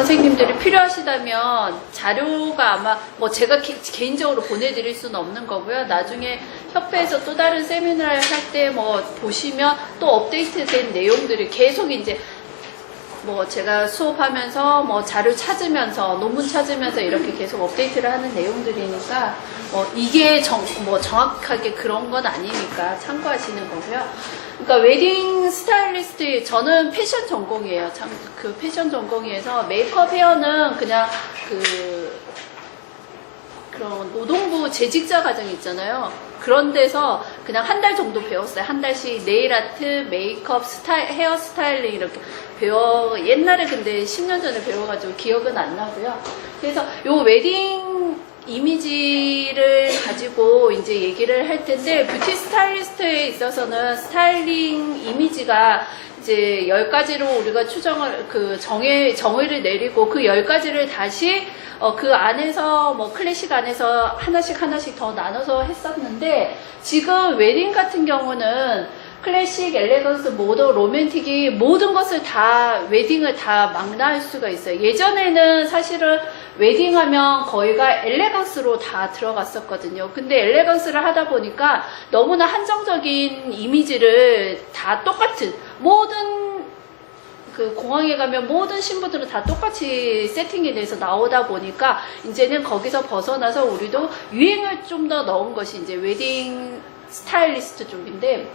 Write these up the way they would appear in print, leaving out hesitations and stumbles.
선생님들이 필요하시다면 자료가 아마 뭐 제가 개인적으로 보내드릴 수는 없는 거고요. 나중에 협회에서 또 다른 세미나를 할 때 뭐 보시면 또 업데이트된 내용들이 계속 이제 뭐 제가 수업하면서 뭐 자료 찾으면서 논문 찾으면서 이렇게 계속 업데이트를 하는 내용들이니까 이게 정확하게 그런 건 아니니까 참고하시는 거고요. 그러니까 웨딩 스타일리스트, 저는 패션 전공이에요. 그 패션 전공이어서 메이크업 헤어는 그냥 그런 노동부 재직자 과정 있잖아요. 그런 데서 그냥 한 달 정도 배웠어요. 한 달씩 네일 아트, 메이크업, 헤어 스타일링 이렇게 옛날에 근데 10년 전에 배워가지고 기억은 안 나고요. 그래서 요 웨딩 이미지를 가지고 이제 얘기를 할 텐데, 뷰티 스타일리스트에 있어서는 스타일링 이미지가 이제 10가지로 우리가 정의를 내리고 그 10가지를 다시 그 안에서 뭐 클래식 안에서 하나씩 더 나눠서 했었는데, 지금 웨딩 같은 경우는 클래식, 엘레건스, 모던, 로맨틱이 모든 것을 다 웨딩을 다 망라할 수가 있어요. 예전에는 사실은 웨딩하면 거의가 엘레강스로 다 들어갔었거든요. 근데 엘레강스를 하다 보니까 너무나 한정적인 이미지를 다 똑같은 모든 그 공항에 가면 모든 신부들은 다 똑같이 세팅이 돼서 나오다 보니까 이제는 거기서 벗어나서 우리도 유행을 좀 더 넣은 것이 이제 웨딩 스타일리스트 쪽인데,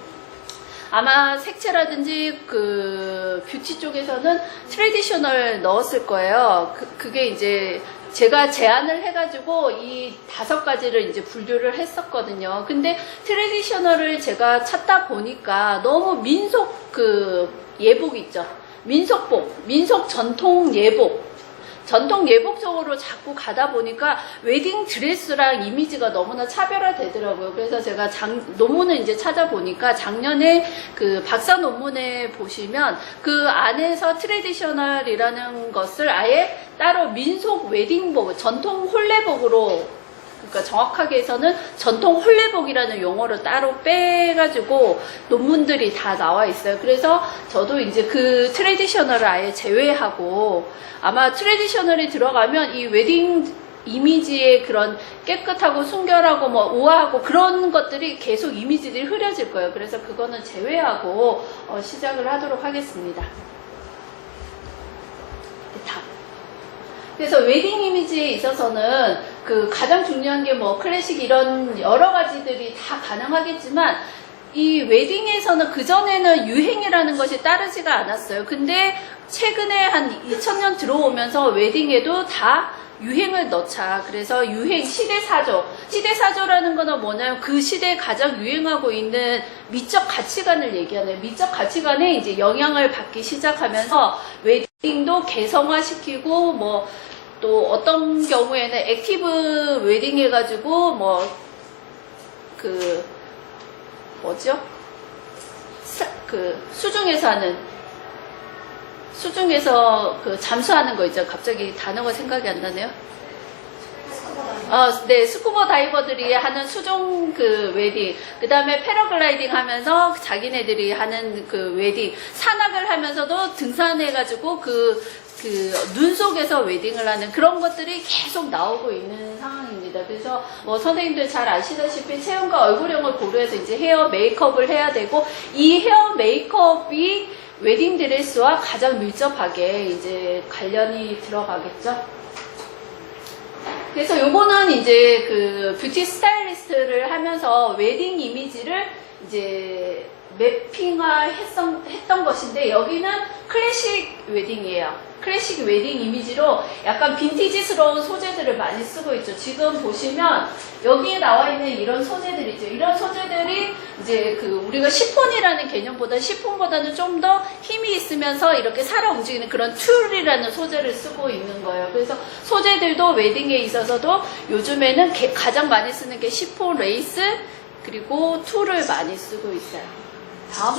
아마 색채라든지 그 뷰티 쪽에서는 트레디셔널 넣었을 거예요. 그게 이제 제가 제안을 해가지고 이 5가지를 이제 분류를 했었거든요. 근데 트레디셔널을 제가 찾다 보니까 너무 민속 예복 있죠. 민속복, 민속 전통 예복 쪽으로 자꾸 가다 보니까 웨딩 드레스랑 이미지가 너무나 차별화되더라고요. 그래서 제가 논문을 이제 찾아보니까 작년에 그 박사 논문에 보시면 그 안에서 트레디셔널이라는 것을 아예 따로 민속 웨딩복, 전통 혼례복으로, 그러니까 정확하게 해서는 전통 혼례복이라는 용어를 따로 빼가지고 논문들이 다 나와 있어요. 그래서 저도 이제 그 트레디셔널을 아예 제외하고, 아마 트레디셔널이 들어가면 이 웨딩 이미지의 그런 깨끗하고 순결하고 뭐 우아하고 그런 것들이 계속 이미지들이 흐려질 거예요. 그래서 그거는 제외하고 시작을 하도록 하겠습니다. 그래서 웨딩 이미지에 있어서는 그 가장 중요한 게 뭐 클래식 이런 여러 가지들이 다 가능하겠지만, 이 웨딩에서는 그전에는 유행이라는 것이 따르지가 않았어요. 근데 최근에 한 2000년 들어오면서 웨딩에도 다 유행을 넣자. 그래서 시대사조라는 거는 뭐냐면 그 시대에 가장 유행하고 있는 미적 가치관을 얘기하는, 미적 가치관에 이제 영향을 받기 시작하면서 웨딩도 개성화시키고, 뭐 또 어떤 경우에는 액티브 웨딩 해가지고 수중에서 잠수하는 거 있죠. 갑자기 단어가 생각이 안 나네요. 네, 스쿠버 다이버들이 하는 수중 웨딩, 그 다음에 패러글라이딩 하면서 자기네들이 하는 웨딩, 산악을 하면서도 등산해가지고 눈 속에서 웨딩을 하는 그런 것들이 계속 나오고 있는 상황입니다. 그래서 뭐 선생님들 잘 아시다시피 체형과 얼굴형을 고려해서 이제 헤어 메이크업을 해야 되고, 이 헤어 메이크업이 웨딩 드레스와 가장 밀접하게 이제 관련이 들어가겠죠. 그래서 요거는 이제 뷰티 스타일리스트를 하면서 웨딩 이미지를 이제 매핑화 했던 것인데, 여기는 클래식 웨딩이에요. 클래식 웨딩 이미지로 약간 빈티지스러운 소재들을 많이 쓰고 있죠. 지금 보시면 여기에 나와 있는 이런 소재들 있죠. 이런 소재들이 이제 우리가 시폰보다는 좀 더 힘이 있으면서 이렇게 살아 움직이는 그런 튤이라는 소재를 쓰고 있는 거예요. 그래서 소재들도 웨딩에 있어서도 요즘에는 가장 많이 쓰는 게 시폰, 레이스, 그리고 툴을 많이 쓰고 있어요. 다음.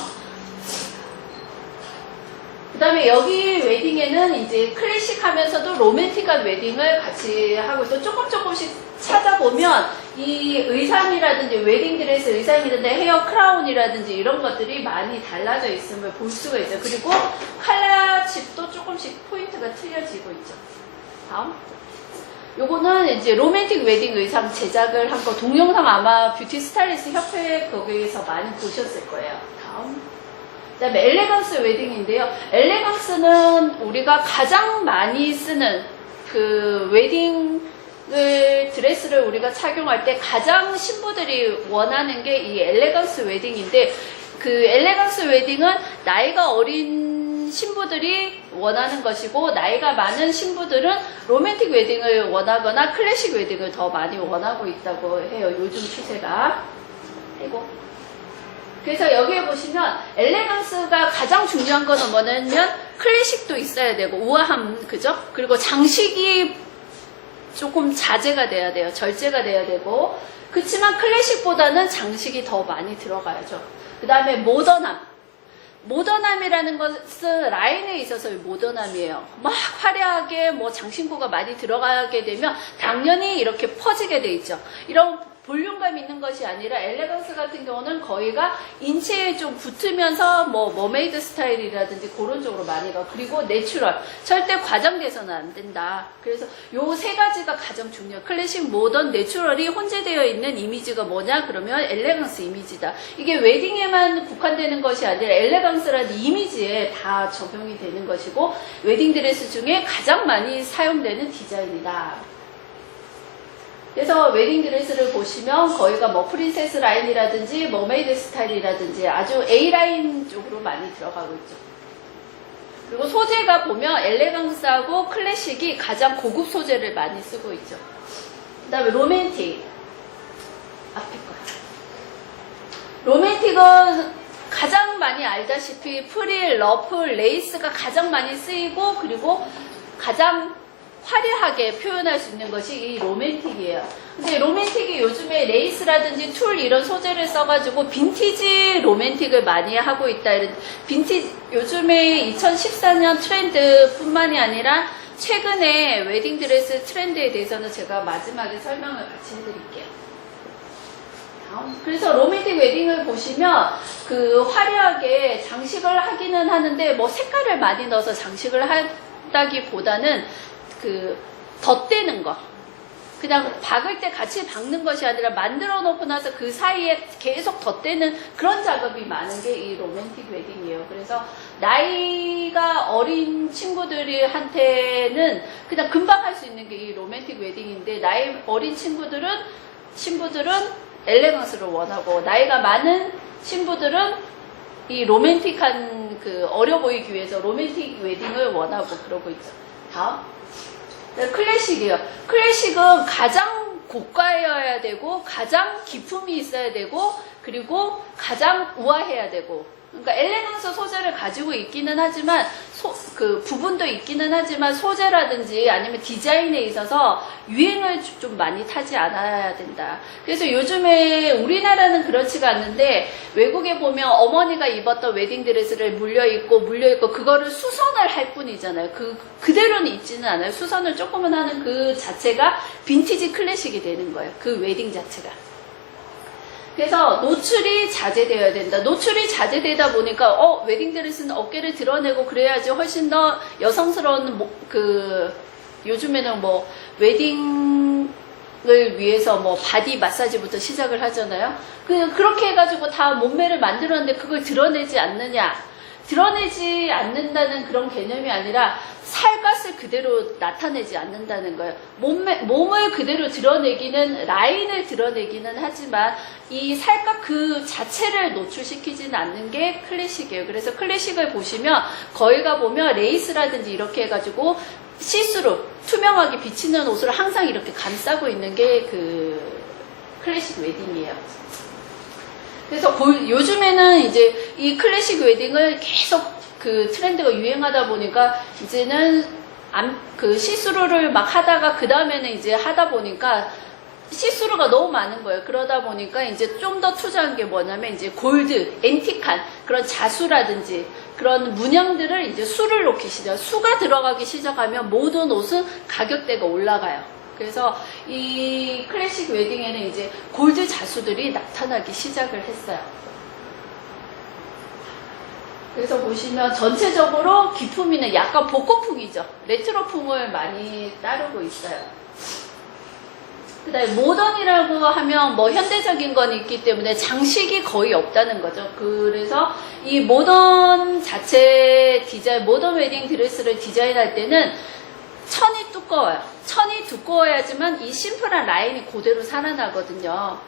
그 다음에 여기 웨딩에는 이제 클래식 하면서도 로맨틱한 웨딩을 같이 하고 있어. 조금씩 찾아보면 이 의상이라든지 웨딩 드레스 의상이라든지 헤어 크라운이라든지 이런 것들이 많이 달라져 있음을 볼 수가 있어요. 그리고 칼라 칩도 조금씩 포인트가 틀려지고 있죠. 다음. 요거는 이제 로맨틱 웨딩 의상 제작을 한 거 동영상 아마 뷰티 스타일리스트 협회 거기에서 많이 보셨을 거예요. 다음. 그 다음에 엘레강스 웨딩인데요. 엘레강스는 우리가 가장 많이 쓰는 그 웨딩 드레스를 우리가 착용할 때 가장 신부들이 원하는 게 이 엘레강스 웨딩인데, 그 엘레강스 웨딩은 나이가 어린 신부들이 원하는 것이고, 나이가 많은 신부들은 로맨틱 웨딩을 원하거나 클래식 웨딩을 더 많이 원하고 있다고 해요. 요즘 추세가. 그리고 그래서 여기에 보시면 엘레강스가 가장 중요한 거는 뭐냐면 클래식도 있어야 되고 우아함, 그죠? 그리고 장식이 조금 자제가 돼야 돼요. 절제가 돼야 되고. 그렇지만 클래식보다는 장식이 더 많이 들어가야죠. 그 다음에 모던함. 모던함이라는 것은 라인에 있어서의 모던함이에요. 막 화려하게 뭐 장신구가 많이 들어가게 되면 당연히 이렇게 퍼지게 돼 있죠. 이런 볼륨감 있는 것이 아니라 엘레강스 같은 경우는 거의가 인체에 좀 붙으면서 뭐 머메이드 스타일이라든지 그런 쪽으로 많이 가. 그리고 내추럴. 절대 과장돼서는 안 된다. 그래서 요 세 가지가 가장 중요해요. 클래식, 모던, 내추럴이 혼재되어 있는 이미지가 뭐냐? 그러면 엘레강스 이미지다. 이게 웨딩에만 국한되는 것이 아니라 엘레강스라는 이미지에 다 적용이 되는 것이고, 웨딩 드레스 중에 가장 많이 사용되는 디자인이다. 그래서 웨딩 드레스를 보시면 거기가 뭐 프린세스 라인이라든지 머메이드 스타일이라든지 아주 A라인 쪽으로 많이 들어가고 있죠. 그리고 소재가 보면 엘레강스하고 클래식이 가장 고급 소재를 많이 쓰고 있죠. 그 다음에 로맨틱. 앞에 거요. 로맨틱은 가장 많이 알다시피 프릴, 러플, 레이스가 가장 많이 쓰이고, 그리고 가장 화려하게 표현할 수 있는 것이 이 로맨틱이에요. 근데 로맨틱이 요즘에 레이스라든지 툴 이런 소재를 써가지고 빈티지 로맨틱을 많이 하고 있다. 빈티지, 요즘에 2014년 트렌드뿐만이 아니라 최근에 웨딩드레스 트렌드에 대해서는 제가 마지막에 설명을 같이 해드릴게요. 그래서 로맨틱 웨딩을 보시면 그 화려하게 장식을 하기는 하는데 뭐 색깔을 많이 넣어서 장식을 한다기보다는 그 덧대는 거, 그냥 박을 때 같이 박는 것이 아니라 만들어 놓고 나서 그 사이에 계속 덧대는 그런 작업이 많은 게 이 로맨틱 웨딩이에요. 그래서 나이가 어린 친구들한테는 그냥 금방 할 수 있는 게 이 로맨틱 웨딩인데, 나이 어린 신부들은 엘레강스를 원하고, 나이가 많은 신부들은 이 로맨틱한 그 어려 보이기 위해서 로맨틱 웨딩을 원하고 그러고 있죠. 다음. 클래식이에요. 클래식은 가장 고가여야 되고, 가장 기품이 있어야 되고, 그리고 가장 우아해야 되고, 그러니까 엘레강스 소재를 가지고 있기는 하지만 그 부분도 있기는 하지만 소재라든지 아니면 디자인에 있어서 유행을 좀 많이 타지 않아야 된다. 그래서 요즘에 우리나라는 그렇지가 않는데 외국에 보면 어머니가 입었던 웨딩드레스를 물려입고 그거를 수선을 할 뿐이잖아요. 그대로는 입지는 않아요. 수선을 조금은 하는 그 자체가 빈티지 클래식이 되는 거예요. 그 웨딩 자체가. 그래서 노출이 자제되어야 된다. 노출이 자제되다 보니까 웨딩드레스는 어깨를 드러내고 그래야지 훨씬 더 여성스러운 요즘에는 뭐 웨딩을 위해서 뭐 바디 마사지부터 시작을 하잖아요. 그렇게 해가지고 다 몸매를 만들었는데 그걸 드러내지 않느냐. 드러내지 않는다는 그런 개념이 아니라 살갗을 그대로 나타내지 않는다는 거예요. 몸을 그대로 드러내기는, 라인을 드러내기는 하지만 이 살갗 그 자체를 노출시키지는 않는 게 클래식이에요. 그래서 클래식을 보시면 거기가 보면 레이스라든지 이렇게 해가지고 시스루, 투명하게 비치는 옷을 항상 이렇게 감싸고 있는 게 그 클래식 웨딩이에요. 그래서 요즘에는 이제 이 클래식 웨딩을 계속 그 트렌드가 유행하다 보니까 이제는 그 시스루를 막 하다가 그 다음에는 이제 하다 보니까 시스루가 너무 많은 거예요. 그러다 보니까 이제 좀 더 투자한 게 뭐냐면 이제 골드, 앤틱한 그런 자수라든지 그런 문양들을 이제 수를 놓기 시작. 수가 들어가기 시작하면 모든 옷은 가격대가 올라가요. 그래서 이 클래식 웨딩에는 이제 골드 자수들이 나타나기 시작을 했어요. 그래서 보시면 전체적으로 기품이는 약간 복고풍이죠. 레트로풍을 많이 따르고 있어요. 그 다음에 모던이라고 하면 뭐 현대적인 건 있기 때문에 장식이 거의 없다는 거죠. 그래서 이 모던 자체 디자인, 모던 웨딩 드레스를 디자인할 때는 천이 두꺼워요. 천이 두꺼워야지만 이 심플한 라인이 그대로 살아나거든요.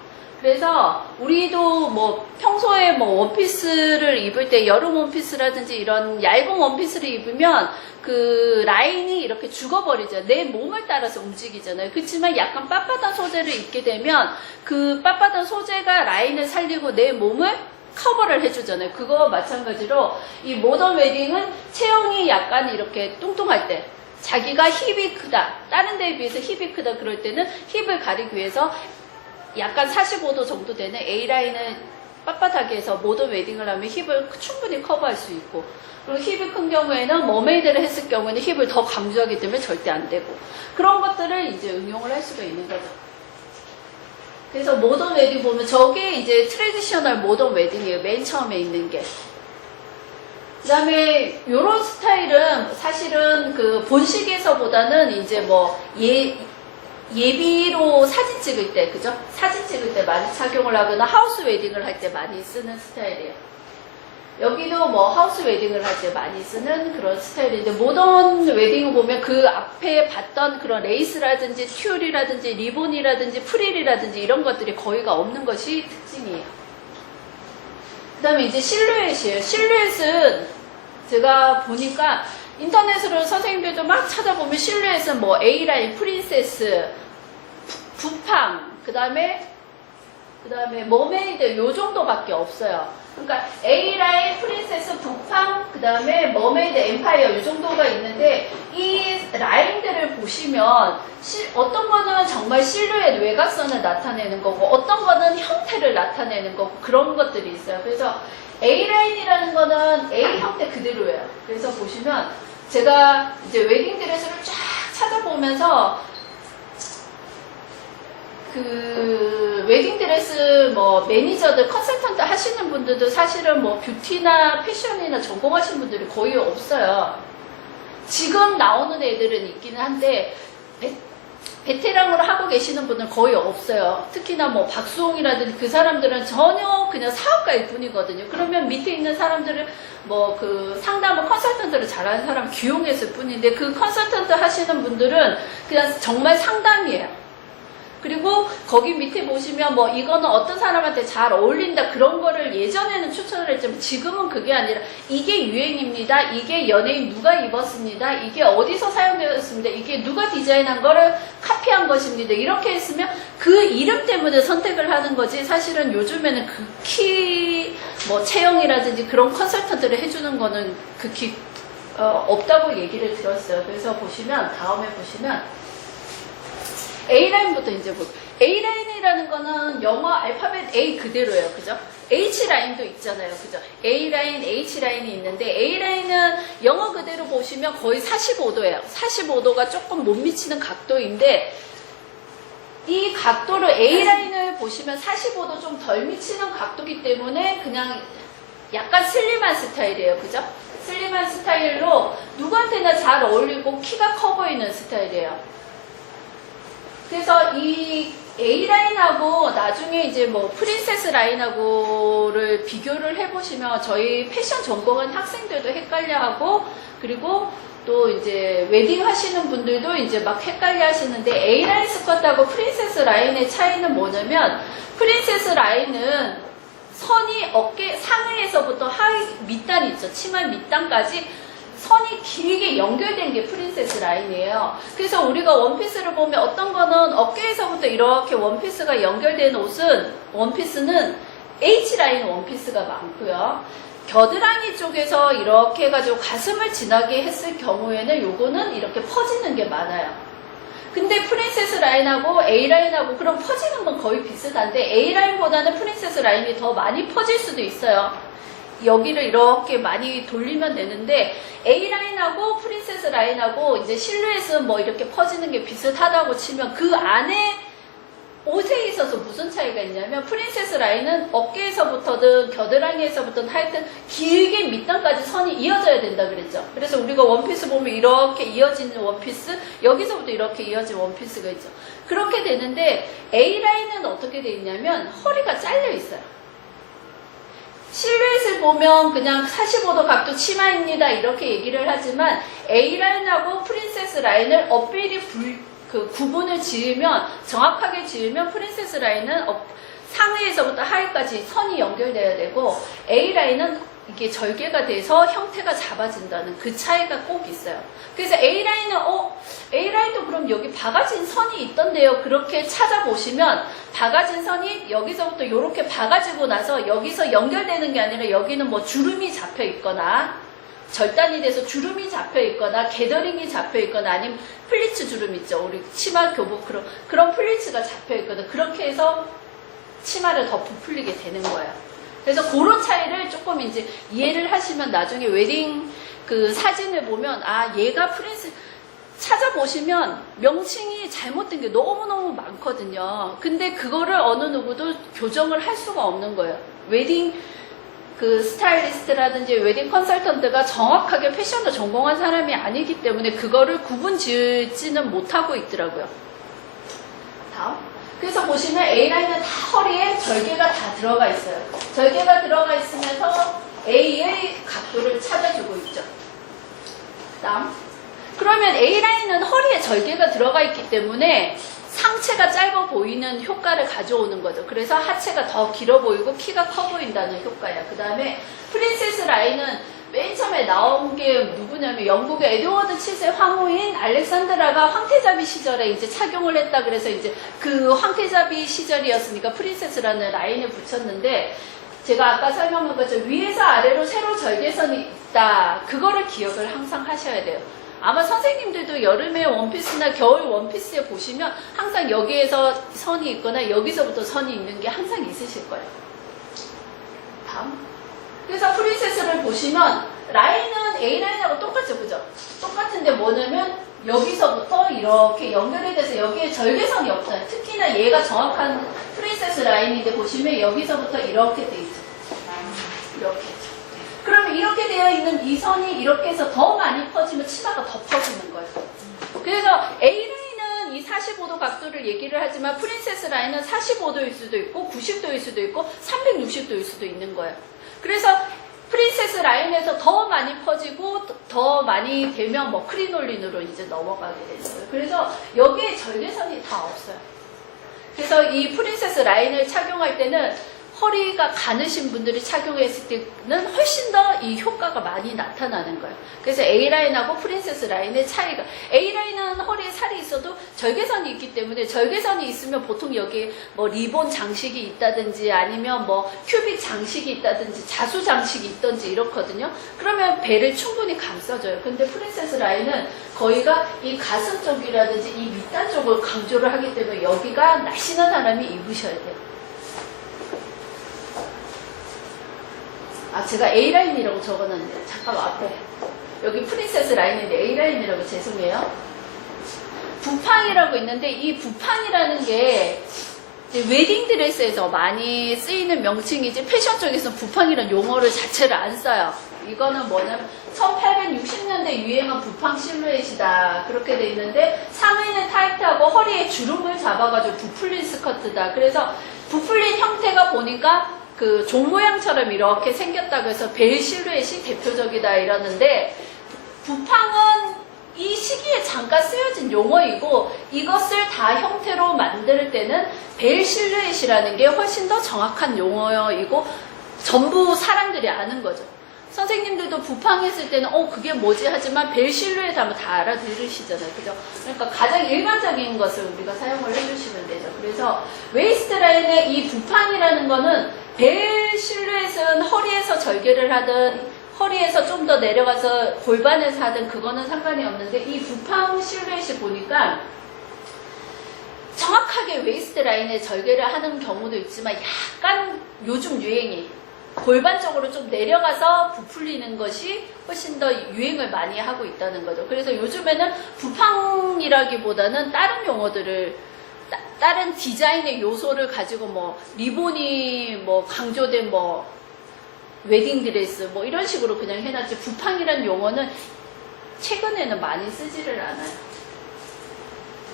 그래서 우리도 뭐 평소에 뭐 원피스를 입을 때 여름 원피스라든지 이런 얇은 원피스를 입으면 그 라인이 이렇게 죽어버리죠. 내 몸을 따라서 움직이잖아요. 그렇지만 약간 빳빳한 소재를 입게 되면 그 빳빳한 소재가 라인을 살리고 내 몸을 커버를 해주잖아요. 그거 마찬가지로 이 모던 웨딩은 체형이 약간 이렇게 뚱뚱할 때 자기가 힙이 크다, 다른 데에 비해서 힙이 크다 그럴 때는 힙을 가리기 위해서 약간 45도 정도 되는 A라인을 빳빳하게 해서 모던 웨딩을 하면 힙을 충분히 커버할 수 있고, 그리고 힙이 큰 경우에는 머메이드를 했을 경우에는 힙을 더 강조하기 때문에 절대 안 되고, 그런 것들을 이제 응용을 할 수가 있는 거죠. 그래서 모던 웨딩 보면 저게 이제 트래디셔널 모던 웨딩이에요. 맨 처음에 있는 게. 그 다음에 요런 스타일은 사실은 그 본식에서보다는 이제 뭐 예비로 사진 찍을 때, 그죠? 사진 찍을 때 많이 착용을 하거나 하우스 웨딩을 할 때 많이 쓰는 스타일이에요. 여기도 뭐 하우스 웨딩을 할 때 많이 쓰는 그런 스타일인데, 모던 웨딩을 보면 그 앞에 봤던 그런 레이스라든지 튤이라든지 리본이라든지 프릴이라든지 이런 것들이 거의가 없는 것이 특징이에요. 그 다음에 이제 실루엣이에요. 실루엣은 제가 보니까 인터넷으로 선생님들도 막 찾아보면 실루엣은 뭐 A라인, 프린세스, 부팡, 그 다음에 머메이드 요 정도밖에 없어요. 그러니까 A라인, 프린세스, 부팡, 그 다음에 머메이드, 엠파이어 요 정도가 있는데, 이 라인들을 보시면 어떤 거는 정말 실루엣 외곽선을 나타내는 거고 어떤 거는 형태를 나타내는 거고 그런 것들이 있어요. 그래서 A라인이라는 거는 A 형태 그대로예요. 그래서 보시면 제가 이제 웨딩 드레스를 쫙 찾아보면서 그 웨딩 드레스 뭐 매니저들, 컨설턴트 하시는 분들도 사실은 뭐 뷰티나 패션이나 전공하신 분들이 거의 없어요. 지금 나오는 애들은 있기는 한데 베테랑으로 하고 계시는 분은 거의 없어요. 특히나 뭐 박수홍이라든지 그 사람들은 전혀 그냥 사업가일 뿐이거든요. 그러면 밑에 있는 사람들을 뭐 그 상담을 컨설턴트를 잘하는 사람 기용했을 뿐인데, 그 컨설턴트 하시는 분들은 그냥 정말 상담이에요. 그리고 거기 밑에 보시면 뭐 이거는 어떤 사람한테 잘 어울린다 그런 거를 예전에는 추천을 했지만 지금은 그게 아니라 이게 유행입니다. 이게 연예인 누가 입었습니다. 이게 어디서 사용되었습니다. 이게 누가 디자인한 거를 카피한 것입니다. 이렇게 했으면 그 이름 때문에 선택을 하는 거지, 사실은 요즘에는 극히 뭐 체형이라든지 그런 컨설턴트를 해주는 거는 극히 없다고 얘기를 들었어요. 그래서 보시면 다음에 보시면 A라인부터 이제 볼게요. A라인이라는 거는 영어 알파벳 A 그대로예요. 그죠? H라인도 있잖아요. 그죠? A라인, H라인이 있는데, A라인은 영어 그대로 보시면 거의 45도예요. 45도가 조금 못 미치는 각도인데, 이 각도를 A라인을 보시면 45도 좀 덜 미치는 각도이기 때문에 그냥 약간 슬림한 스타일이에요. 그죠? 슬림한 스타일로 누구한테나 잘 어울리고 키가 커 보이는 스타일이에요. 그래서 이 A라인하고 나중에 이제 뭐 프린세스 라인하고를 비교를 해보시면 저희 패션 전공한 학생들도 헷갈려하고, 그리고 또 이제 웨딩 하시는 분들도 이제 막 헷갈려 하시는데, A라인 스커트하고 프린세스 라인의 차이는 뭐냐면, 프린세스 라인은 선이 어깨 상의에서부터 하의 밑단 있죠. 치마 밑단까지 선이 길게 연결된 게 프린세스 라인이에요. 그래서 우리가 원피스를 보면 어떤 거는 어깨에서부터 이렇게 원피스가 연결된 옷은, 원피스는 H라인 원피스가 많고요. 겨드랑이 쪽에서 이렇게 해가지고 가슴을 지나게 했을 경우에는 요거는 이렇게 퍼지는 게 많아요. 근데 프린세스 라인하고 A라인하고 그럼 퍼지는 건 거의 비슷한데, A라인보다는 프린세스 라인이 더 많이 퍼질 수도 있어요. 여기를 이렇게 많이 돌리면 되는데 A라인하고 프린세스 라인하고 이제 실루엣은 뭐 이렇게 퍼지는 게 비슷하다고 치면 그 안에 옷에 있어서 무슨 차이가 있냐면 프린세스 라인은 어깨에서부터든 겨드랑이에서부터든 하여튼 길게 밑단까지 선이 이어져야 된다 그랬죠. 그래서 우리가 원피스 보면 이렇게 이어지는 원피스, 여기서부터 이렇게 이어진 원피스가 있죠. 그렇게 되는데 A라인은 어떻게 돼 있냐면 허리가 잘려 있어요. 실루엣을 보면 그냥 45도 각도 치마입니다 이렇게 얘기를 하지만 A라인하고 프린세스 라인을 엄밀히 구분을 지으면, 정확하게 지으면 프린세스 라인은 상의에서부터 하의까지 선이 연결돼야 되고 A라인은 이게 절개가 돼서 형태가 잡아진다는 그 차이가 꼭 있어요. 그래서 A라인은 A라인도 그럼 여기 박아진 선이 있던데요. 그렇게 찾아보시면 박아진 선이 여기서부터 이렇게 박아지고 나서 여기서 연결되는 게 아니라 여기는 뭐 주름이 잡혀 있거나 절단이 돼서 주름이 잡혀 있거나 게더링이 잡혀 있거나 아니면 플리츠 주름 있죠. 우리 치마 교복 그런 플리츠가 잡혀 있거든. 그렇게 해서 치마를 더 부풀리게 되는 거예요. 그래서 그런 차이를 조금 이제 이해를 하시면 나중에 웨딩 그 사진을 보면 아 얘가 프린스 찾아보시면 명칭이 잘못된 게 너무너무 많거든요. 근데 그거를 어느 누구도 교정을 할 수가 없는 거예요. 웨딩 그 스타일리스트라든지 웨딩 컨설턴트가 정확하게 패션을 전공한 사람이 아니기 때문에 그거를 구분 지을지는 못하고 있더라고요. 다음. 그래서 보시면 A라인은 다 허리에 절개가 다 들어가 있어요. 절개가 들어가 있으면서 A의 각도를 찾아주고 있죠. 다음. 그러면 A라인은 허리에 절개가 들어가 있기 때문에 상체가 짧아 보이는 효과를 가져오는 거죠. 그래서 하체가 더 길어 보이고 키가 커 보인다는 효과야. 그 다음에 프린세스 라인은 맨 처음에 나온 게 누구냐면 영국의 에드워드 7세 황후인 알렉산드라가 황태자비 시절에 이제 착용을 했다. 그래서 이제 그 황태자비 시절이었으니까 프린세스라는 라인을 붙였는데 제가 아까 설명한 것처럼 위에서 아래로 세로 절개선이 있다. 그거를 기억을 항상 하셔야 돼요. 아마 선생님들도 여름에 원피스나 겨울 원피스에 보시면 항상 여기에서 선이 있거나 여기서부터 선이 있는 게 항상 있으실 거예요. 다음. 그래서 프린세스를 보시면 라인은 A라인하고 똑같죠. 그죠? 똑같은데 뭐냐면 여기서부터 이렇게 연결이 돼서 여기에 절개선이 없어요. 특히나 얘가 정확한 프린세스 라인인데 보시면 여기서부터 이렇게 돼 있죠. 이렇게. 그러면 이렇게 되어 있는 이 선이 이렇게 해서 더 많이 퍼지면 치마가 더 퍼지는 거예요. 그래서 A라인은 이 45도 각도를 얘기를 하지만 프린세스 라인은 45도일 수도 있고 90도일 수도 있고 360도일 수도 있는 거예요. 그래서 프린세스 라인에서 더 많이 퍼지고 더 많이 되면 뭐 크리놀린으로 이제 넘어가게 되는 거예요. 그래서 여기에 절개선이 다 없어요. 그래서 이 프린세스 라인을 착용할 때는 허리가 가느신 분들이 착용했을 때는 훨씬 더 이 효과가 많이 나타나는 거예요. 그래서 A라인하고 프린세스 라인의 차이가, A라인은 허리에 살이 있어도 절개선이 있기 때문에 절개선이 있으면 보통 여기에 뭐 리본 장식이 있다든지 아니면 뭐 큐빅 장식이 있다든지 자수 장식이 있던지 이렇거든요. 그러면 배를 충분히 감싸줘요. 근데 프린세스 라인은 거의가 이 가슴 쪽이라든지 이 밑단 쪽을 강조를 하기 때문에 여기가 날씬한 사람이 입으셔야 돼요. 아, 제가 A라인이라고 적어놨는데, 잠깐만, 앞에. 여기 프린세스 라인인데 A라인이라고 죄송해요. 부팡이라고 있는데, 이 부팡이라는 게, 웨딩드레스에서 많이 쓰이는 명칭이지, 패션 쪽에서 부팡이라는 용어를 자체를 안 써요. 이거는 뭐냐면, 1860년대 유행한 부팡 실루엣이다. 그렇게 돼 있는데, 상의는 타이트하고 허리에 주름을 잡아가지고 부풀린 스커트다. 그래서 부풀린 형태가 보니까, 그 종 모양처럼 이렇게 생겼다고 해서 벨 실루엣이 대표적이다 이러는데 부팡은 이 시기에 잠깐 쓰여진 용어이고 이것을 다 형태로 만들 때는 벨 실루엣이라는 게 훨씬 더 정확한 용어이고 전부 사람들이 아는 거죠. 선생님들도 부팡했을 때는 그게 뭐지 하지만 벨 실루엣 하면 다 알아들으시잖아요. 그죠? 그러니까 가장 일반적인 것을 우리가 사용을 해주시면 되죠. 그래서 웨이스트 라인의 이 부팡이라는 거는 벨 실루엣은 허리에서 절개를 하든 허리에서 좀 더 내려가서 골반에서 하든 그거는 상관이 없는데 이 부팡 실루엣이 보니까 정확하게 웨이스트 라인에 절개를 하는 경우도 있지만 약간 요즘 유행이 골반 쪽으로 좀 내려가서 부풀리는 것이 훨씬 더 유행을 많이 하고 있다는 거죠. 그래서 요즘에는 부팡이라기보다는 다른 용어들을 다른 디자인의 요소를 가지고 뭐 리본이 뭐 강조된 뭐 웨딩드레스 뭐 이런 식으로 그냥 해놨지, 부팡이라는 용어는 최근에는 많이 쓰지를 않아요.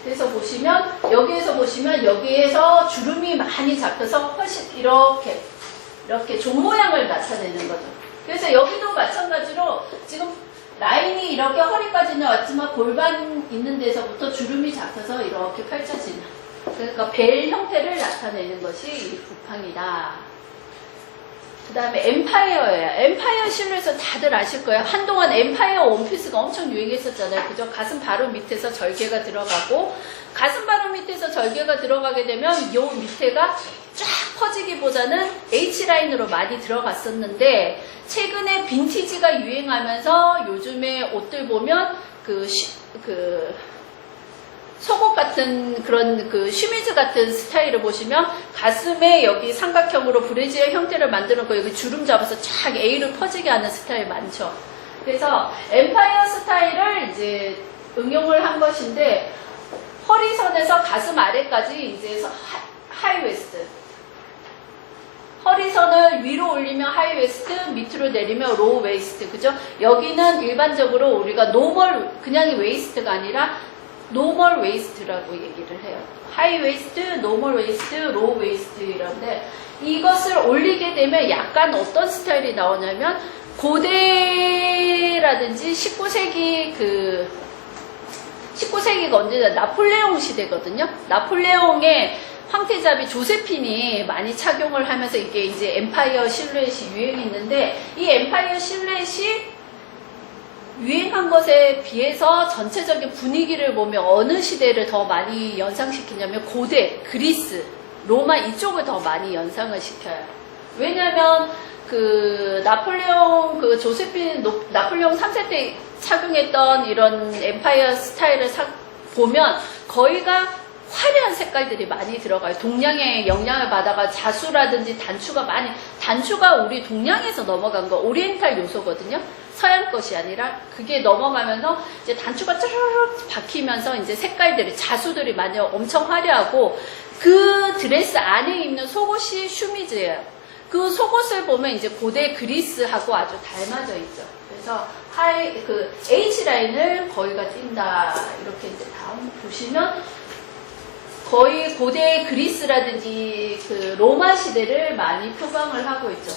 그래서 보시면 여기에서 보시면 여기에서 주름이 많이 잡혀서 훨씬 이렇게 종 모양을 나타내는 거죠. 그래서 여기도 마찬가지로 지금 라인이 이렇게 허리까지는 왔지만 골반 있는 데서부터 주름이 잡혀서 이렇게 펼쳐지는, 그러니까 벨 형태를 나타내는 것이 이 부팡이다. 그 다음에 엠파이어예요. 엠파이어 실루엣은 다들 아실 거예요. 한동안 엠파이어 원피스가 엄청 유행했었잖아요. 그죠? 가슴 바로 밑에서 절개가 들어가고, 가슴 바로 밑에서 절개가 들어가게 되면 요 밑에가 쫙 퍼지기보다는 H라인으로 많이 들어갔었는데, 최근에 빈티지가 유행하면서 요즘에 옷들 보면 속옷 같은 그런 쉬미즈 같은 스타일을 보시면 가슴에 여기 삼각형으로 브래지어 형태를 만들어 놓고 여기 주름 잡아서 쫙 A로 퍼지게 하는 스타일 많죠. 그래서 엠파이어 스타일을 이제 응용을 한 것인데, 허리선에서 가슴 아래까지 이제 하이웨스트, 허리선을 위로 올리면 하이웨스트, 밑으로 내리면 로우 웨이스트, 그죠? 여기는 일반적으로 우리가 노멀, 그냥 웨이스트가 아니라 노멀 웨이스트라고 얘기를 해요. 하이 웨이스트, 노멀 웨이스트, 로우 웨이스트 이런데, 이것을 올리게 되면 약간 어떤 스타일이 나오냐면 고대라든지 19세기가 언제냐, 나폴레옹 시대거든요. 나폴레옹의 황태자비 조세핀이 많이 착용을 하면서 이게 이제 엠파이어 실루엣이 유행했는데, 이 엠파이어 실루엣이 유행한 것에 비해서 전체적인 분위기를 보면 어느 시대를 더 많이 연상시키냐면 고대, 그리스, 로마 이쪽을 더 많이 연상을 시켜요. 왜냐면 나폴레옹 나폴레옹 3세 때 착용했던 이런 엠파이어 스타일을 보면 거의가 화려한 색깔들이 많이 들어가요. 동양의 영향을 받아가 자수라든지 단추가 우리 동양에서 넘어간 거, 오리엔탈 요소거든요. 서양 것이 아니라 그게 넘어가면서 이제 단추가 쭈르륵 박히면서 이제 색깔들이, 자수들이 많이 엄청 화려하고, 그 드레스 안에 입는 속옷이 슈미즈예요. 그 속옷을 보면 이제 고대 그리스하고 아주 닮아져 있죠. 그래서 H라인을 거의가 띈다. 이렇게 이제 다음 보시면 거의 고대 그리스라든지 로마 시대를 많이 표방을 하고 있죠.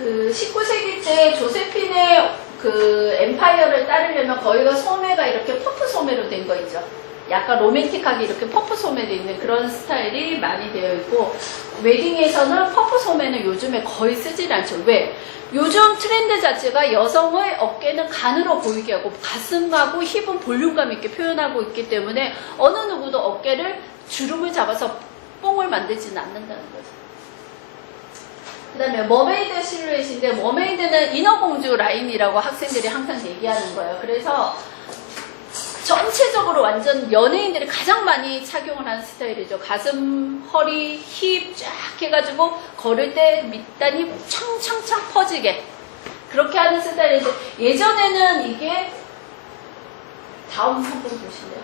19세기 때 조세핀의 엠파이어를 따르려면 거의가 소매가 이렇게 퍼프 소매로 된 거 있죠. 약간 로맨틱하게 이렇게 퍼프 소매도 있는 그런 스타일이 많이 되어 있고, 웨딩에서는 퍼프 소매는 요즘에 거의 쓰질 않죠. 왜? 요즘 트렌드 자체가 여성의 어깨는 간으로 보이게 하고 가슴하고 힙은 볼륨감 있게 표현하고 있기 때문에 어느 누구도 어깨를 주름을 잡아서 뽕을 만들지는 않는다는 거죠. 그 다음에 머메이드 실루엣인데, 머메이드는 인어공주 라인이라고 학생들이 항상 얘기하는 거예요. 그래서 전체적으로 완전 연예인들이 가장 많이 착용을 하는 스타일이죠. 가슴, 허리, 힙 쫙 해가지고 걸을 때 밑단이 창창창 퍼지게 그렇게 하는 스타일인데, 예전에는 이게 다음 한번 보실래요?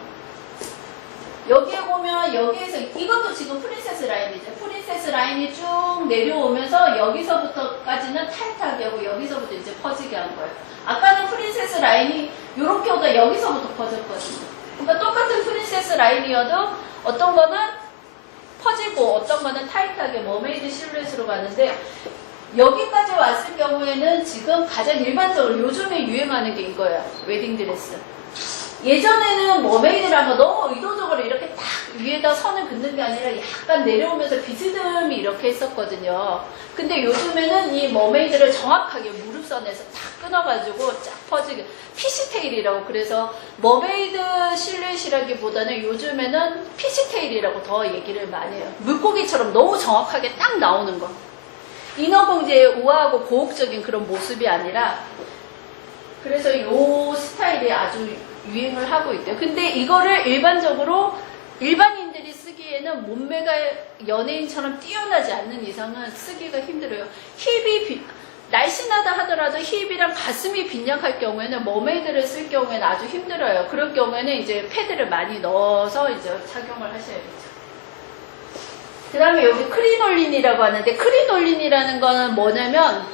여기에 보면 여기에서 이것도 지금 프린세스 라인이죠. 프린세스 라인이 쭉 내려오면서 여기서부터까지는 타이트하게 하고 여기서부터 이제 퍼지게 한 거예요. 아까는 프린세스 라인이 이렇게 오다 여기서부터 퍼졌거든요. 그러니까 똑같은 프린세스 라인이어도 어떤 거는 퍼지고 어떤 거는 타이트하게 머메이드 실루엣으로 가는데, 여기까지 왔을 경우에는 지금 가장 일반적으로 요즘에 유행하는 게 이거예요. 웨딩드레스. 예전에는 머메이드라는 거 너무 의도적으로 이렇게 딱 위에다 선을 긋는 게 아니라 약간 내려오면서 비스듬히 이렇게 했었거든요. 근데 요즘에는 이 머메이드를 정확하게 무릎선에서 딱 끊어가지고 쫙 퍼지게, 피시테일이라고, 그래서 머메이드 실루엣이라기보다는 요즘에는 피시테일이라고 더 얘기를 많이 해요. 물고기처럼 너무 정확하게 딱 나오는 거. 인어공주의 우아하고 고혹적인 그런 모습이 아니라, 그래서 이 스타일이 아주 유행을 하고 있대요. 근데 이거를 일반적으로 일반인들이 쓰기에는 자기는 몸매가 연예인처럼 뛰어나지 않는 이상은 쓰기가 힘들어요. 힙이 날씬하다 하더라도 힙이랑 가슴이 빈약할 경우에는 머메이드를 쓸 경우에는 아주 힘들어요. 그럴 경우에는 이제 패드를 많이 넣어서 이제 착용을 하셔야겠죠. 그 다음에 여기 크리놀린이라고 하는데, 크리놀린이라는 거는 뭐냐면,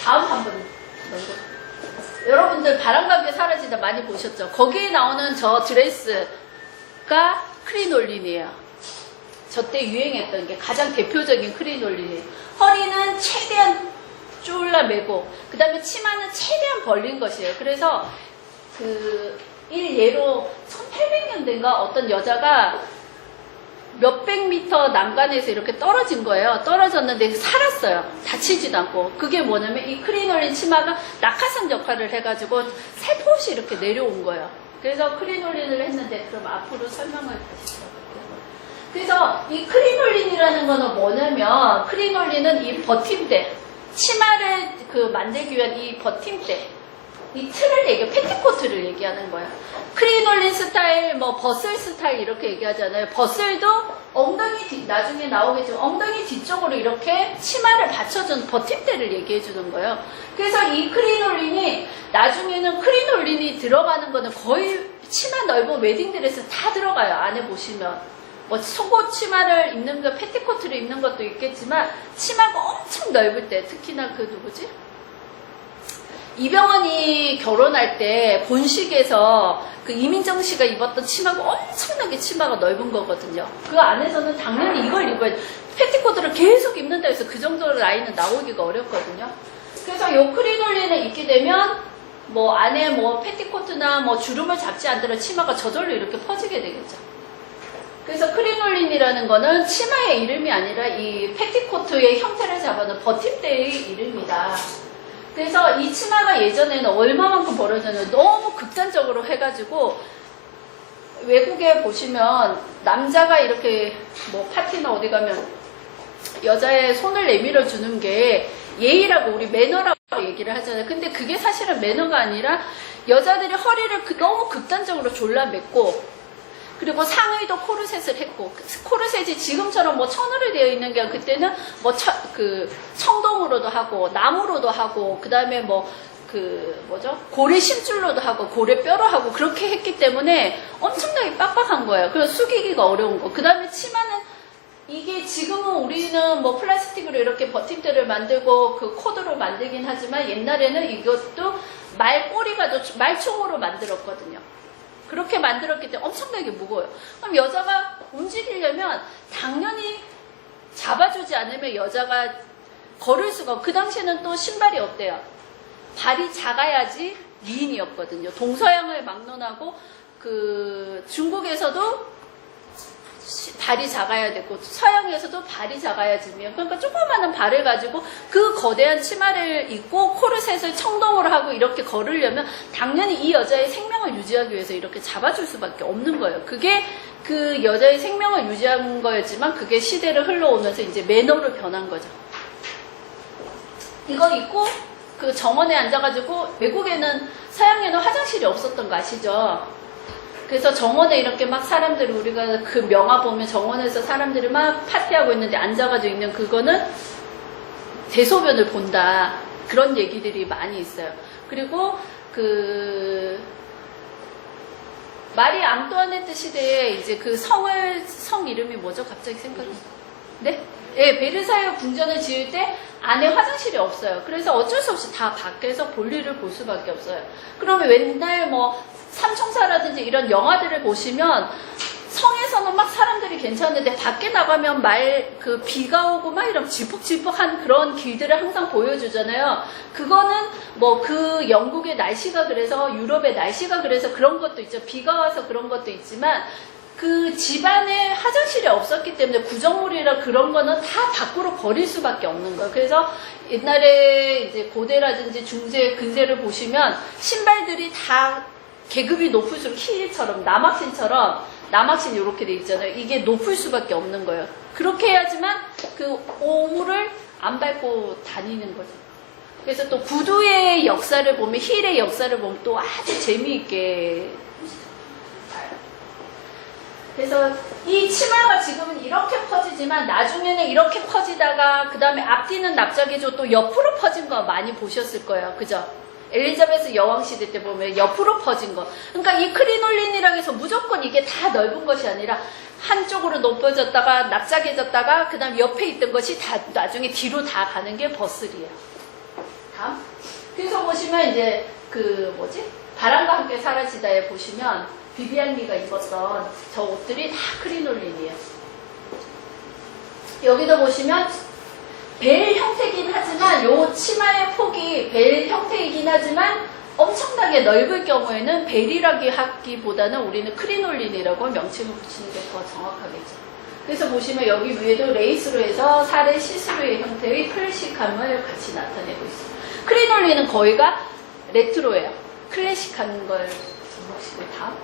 다음 한번 넘겨. 여러분들 바람감기 사라지다 많이 보셨죠? 거기에 나오는 저 드레스가 크리놀린이에요. 저 때 유행했던 게 가장 대표적인 크리놀린이에요. 허리는 최대한 쫄라매고, 그 다음에 치마는 최대한 벌린 것이에요. 그래서 일예로 1800년대인가 어떤 여자가 몇백 미터 난간에서 이렇게 떨어진 거예요. 떨어졌는데 살았어요. 다치지도 않고. 그게 뭐냐면 이 크리놀린 치마가 낙하산 역할을 해가지고 살포시 이렇게 내려온 거예요. 그래서 크리놀린을 했는데, 그럼 앞으로 설명을 다시 들어볼게요. 그래서 이 크리놀린이라는 거는 뭐냐면, 크리놀린은 이 버팀대, 치마를 만들기 위한 이 버팀대, 이 틀을 패티코트를 얘기하는 거예요. 크리놀린 스타일, 버슬 스타일 이렇게 얘기하잖아요. 버슬도 엉덩이 나중에 나오겠지만 엉덩이 뒤쪽으로 이렇게 치마를 받쳐준 버팀대를 얘기해주는 거예요. 그래서 이 크리놀린이 나중에는 크리놀린이 들어가는 거는 거의 치마 넓은 웨딩드레스 다 들어가요. 안에 보시면. 속옷 치마를 입는 거, 패티코트를 입는 것도 있겠지만 치마가 엄청 넓을 때, 특히나 누구지? 이병헌이 결혼할 때 본식에서 이민정 씨가 입었던 치마가 엄청나게 치마가 넓은 거거든요. 그 안에서는 당연히 이걸 입어야 돼. 패티코트를 계속 입는다 해서 그 정도 라인은 나오기가 어렵거든요. 그래서 요 크리놀린을 입게 되면 안에 패티코트나 주름을 잡지 않더라도 치마가 저절로 이렇게 퍼지게 되겠죠. 그래서 크리놀린이라는 거는 치마의 이름이 아니라 이 패티코트의 형태를 잡아놓은 버팀대의 이름이다. 그래서 이 치마가 예전에는 얼마만큼 벌어졌냐면 너무 극단적으로 해가지고, 외국에 보시면 남자가 이렇게 파티나 어디 가면 여자의 손을 내밀어 주는 게 예의라고, 우리 매너라고 얘기를 하잖아요. 근데 그게 사실은 매너가 아니라 여자들이 허리를 너무 극단적으로 졸라맸고, 그리고 상의도 코르셋을 했고, 코르셋이 지금처럼 천으로 되어 있는 게 아니라 그때는 청동으로도 하고 나무로도 하고, 그 다음에 고래 심줄로도 하고 고래 뼈로 하고 그렇게 했기 때문에 엄청나게 빡빡한 거예요. 그래서 숙이기가 어려운 거. 그 다음에 치마는 이게 지금은 우리는 플라스틱으로 이렇게 버팀대를 만들고 코드로 만들긴 하지만, 옛날에는 이것도 말총으로 만들었거든요. 그렇게 만들었기 때문에 엄청나게 무거워요. 그럼 여자가 움직이려면 당연히 잡아주지 않으면 여자가 걸을 수가 없고, 그 당시에는 또 신발이 어때요? 발이 작아야지 미인이었거든요. 동서양을 막론하고 중국에서도 발이 작아야 되고 서양에서도 발이 작아야지 미인. 그러니까 조그마한 발을 가지고 그 거대한 치마를 입고 코르셋을 청동으로 하고 이렇게 걸으려면 당연히 이 여자의 생명을 유지하기 위해서 이렇게 잡아줄 수밖에 없는 거예요. 그게 그 여자의 생명을 유지한 거였지만, 그게 시대를 흘러오면서 이제 매너로 변한 거죠. 이거 입고 정원에 앉아가지고, 외국에는 서양에는 화장실이 없었던 거 아시죠? 그래서 정원에 이렇게 막 사람들이, 우리가 명화 보면 정원에서 사람들이 막 파티하고 있는데 앉아가지고 있는, 그거는 대소변을 본다. 그런 얘기들이 많이 있어요. 그리고 마리 앙뚜아네트 시대에 이제 성 이름이 뭐죠? 갑자기 생각이. 네? 네, 베르사유 궁전을 지을 때 안에 화장실이 없어요. 그래서 어쩔 수 없이 다 밖에서 볼일을 볼 수밖에 없어요. 그러면 맨날 삼총사라든지 이런 영화들을 보시면 성에서는 막 사람들이 괜찮은데 밖에 나가면 비가 오고 막 이런 질퍽질퍽한 그런 길들을 항상 보여주잖아요. 그거는 영국의 날씨가 그래서, 유럽의 날씨가 그래서 그런 것도 있죠. 비가 와서 그런 것도 있지만, 그 집안에 화장실이 없었기 때문에 구정물이라 그런 거는 다 밖으로 버릴 수밖에 없는 거예요. 그래서 옛날에 이제 고대라든지 중세, 근세를 보시면 신발들이 다 계급이 높을수록 힐처럼, 남학신 이렇게 돼 있잖아요. 이게 높을 수밖에 없는 거예요. 그렇게 해야지만 오물을 안 밟고 다니는 거죠. 그래서 또 구두의 역사를 보면, 힐의 역사를 보면 또 아주 재미있게. 그래서 이 치마가 지금은 이렇게 퍼지지만 나중에는 이렇게 퍼지다가 그 다음에 앞뒤는 납작해져 또 옆으로 퍼진 거 많이 보셨을 거예요. 그죠? 엘리자베스 여왕 시대 때 보면 옆으로 퍼진 거. 그러니까 이 크리놀린이라고 해서 무조건 이게 다 넓은 것이 아니라 한쪽으로 높아졌다가 납작해졌다가 그 다음 옆에 있던 것이 다 나중에 뒤로 다 가는 게 버슬이에요. 다음. 그래서 보시면 이제 그 뭐지? 바람과 함께 사라지다에 보시면 비비안 리가 입었던 저 옷들이 다 크리놀린이에요. 여기도 보시면 벨 형태이긴 하지만 요 치마의 폭이 벨 형태이긴 하지만 엄청나게 넓을 경우에는 벨이라기 하기보다는 우리는 크리놀린이라고 명칭을 붙이는 게 더 정확하겠죠. 그래서 보시면 여기 위에도 레이스로 해서 살의 시스루의 형태의 클래식함을 같이 나타내고 있어요. 크리놀린은 거의가 레트로예요. 클래식한 걸 접목시키고 다음.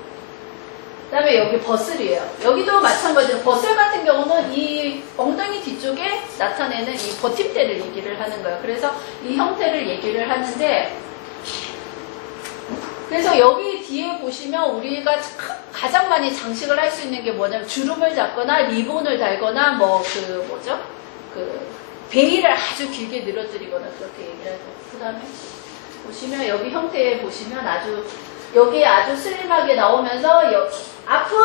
그 다음에 여기 버슬이에요. 여기도 마찬가지로 버슬 같은 경우는 이 엉덩이 뒤쪽에 나타내는 이 버팀대를 얘기를 하는 거예요. 그래서 이 형태를 얘기를 하는데 그래서 여기 뒤에 보시면 우리가 가장 많이 장식을 할 수 있는 게 뭐냐면 주름을 잡거나 리본을 달거나 뭐 그 뭐죠? 그 베일을 아주 길게 늘어뜨리거나 그렇게 얘기를 하죠. 그 다음에 보시면 여기 형태에 보시면 아주 여기 아주 슬림하게 나오면서 앞은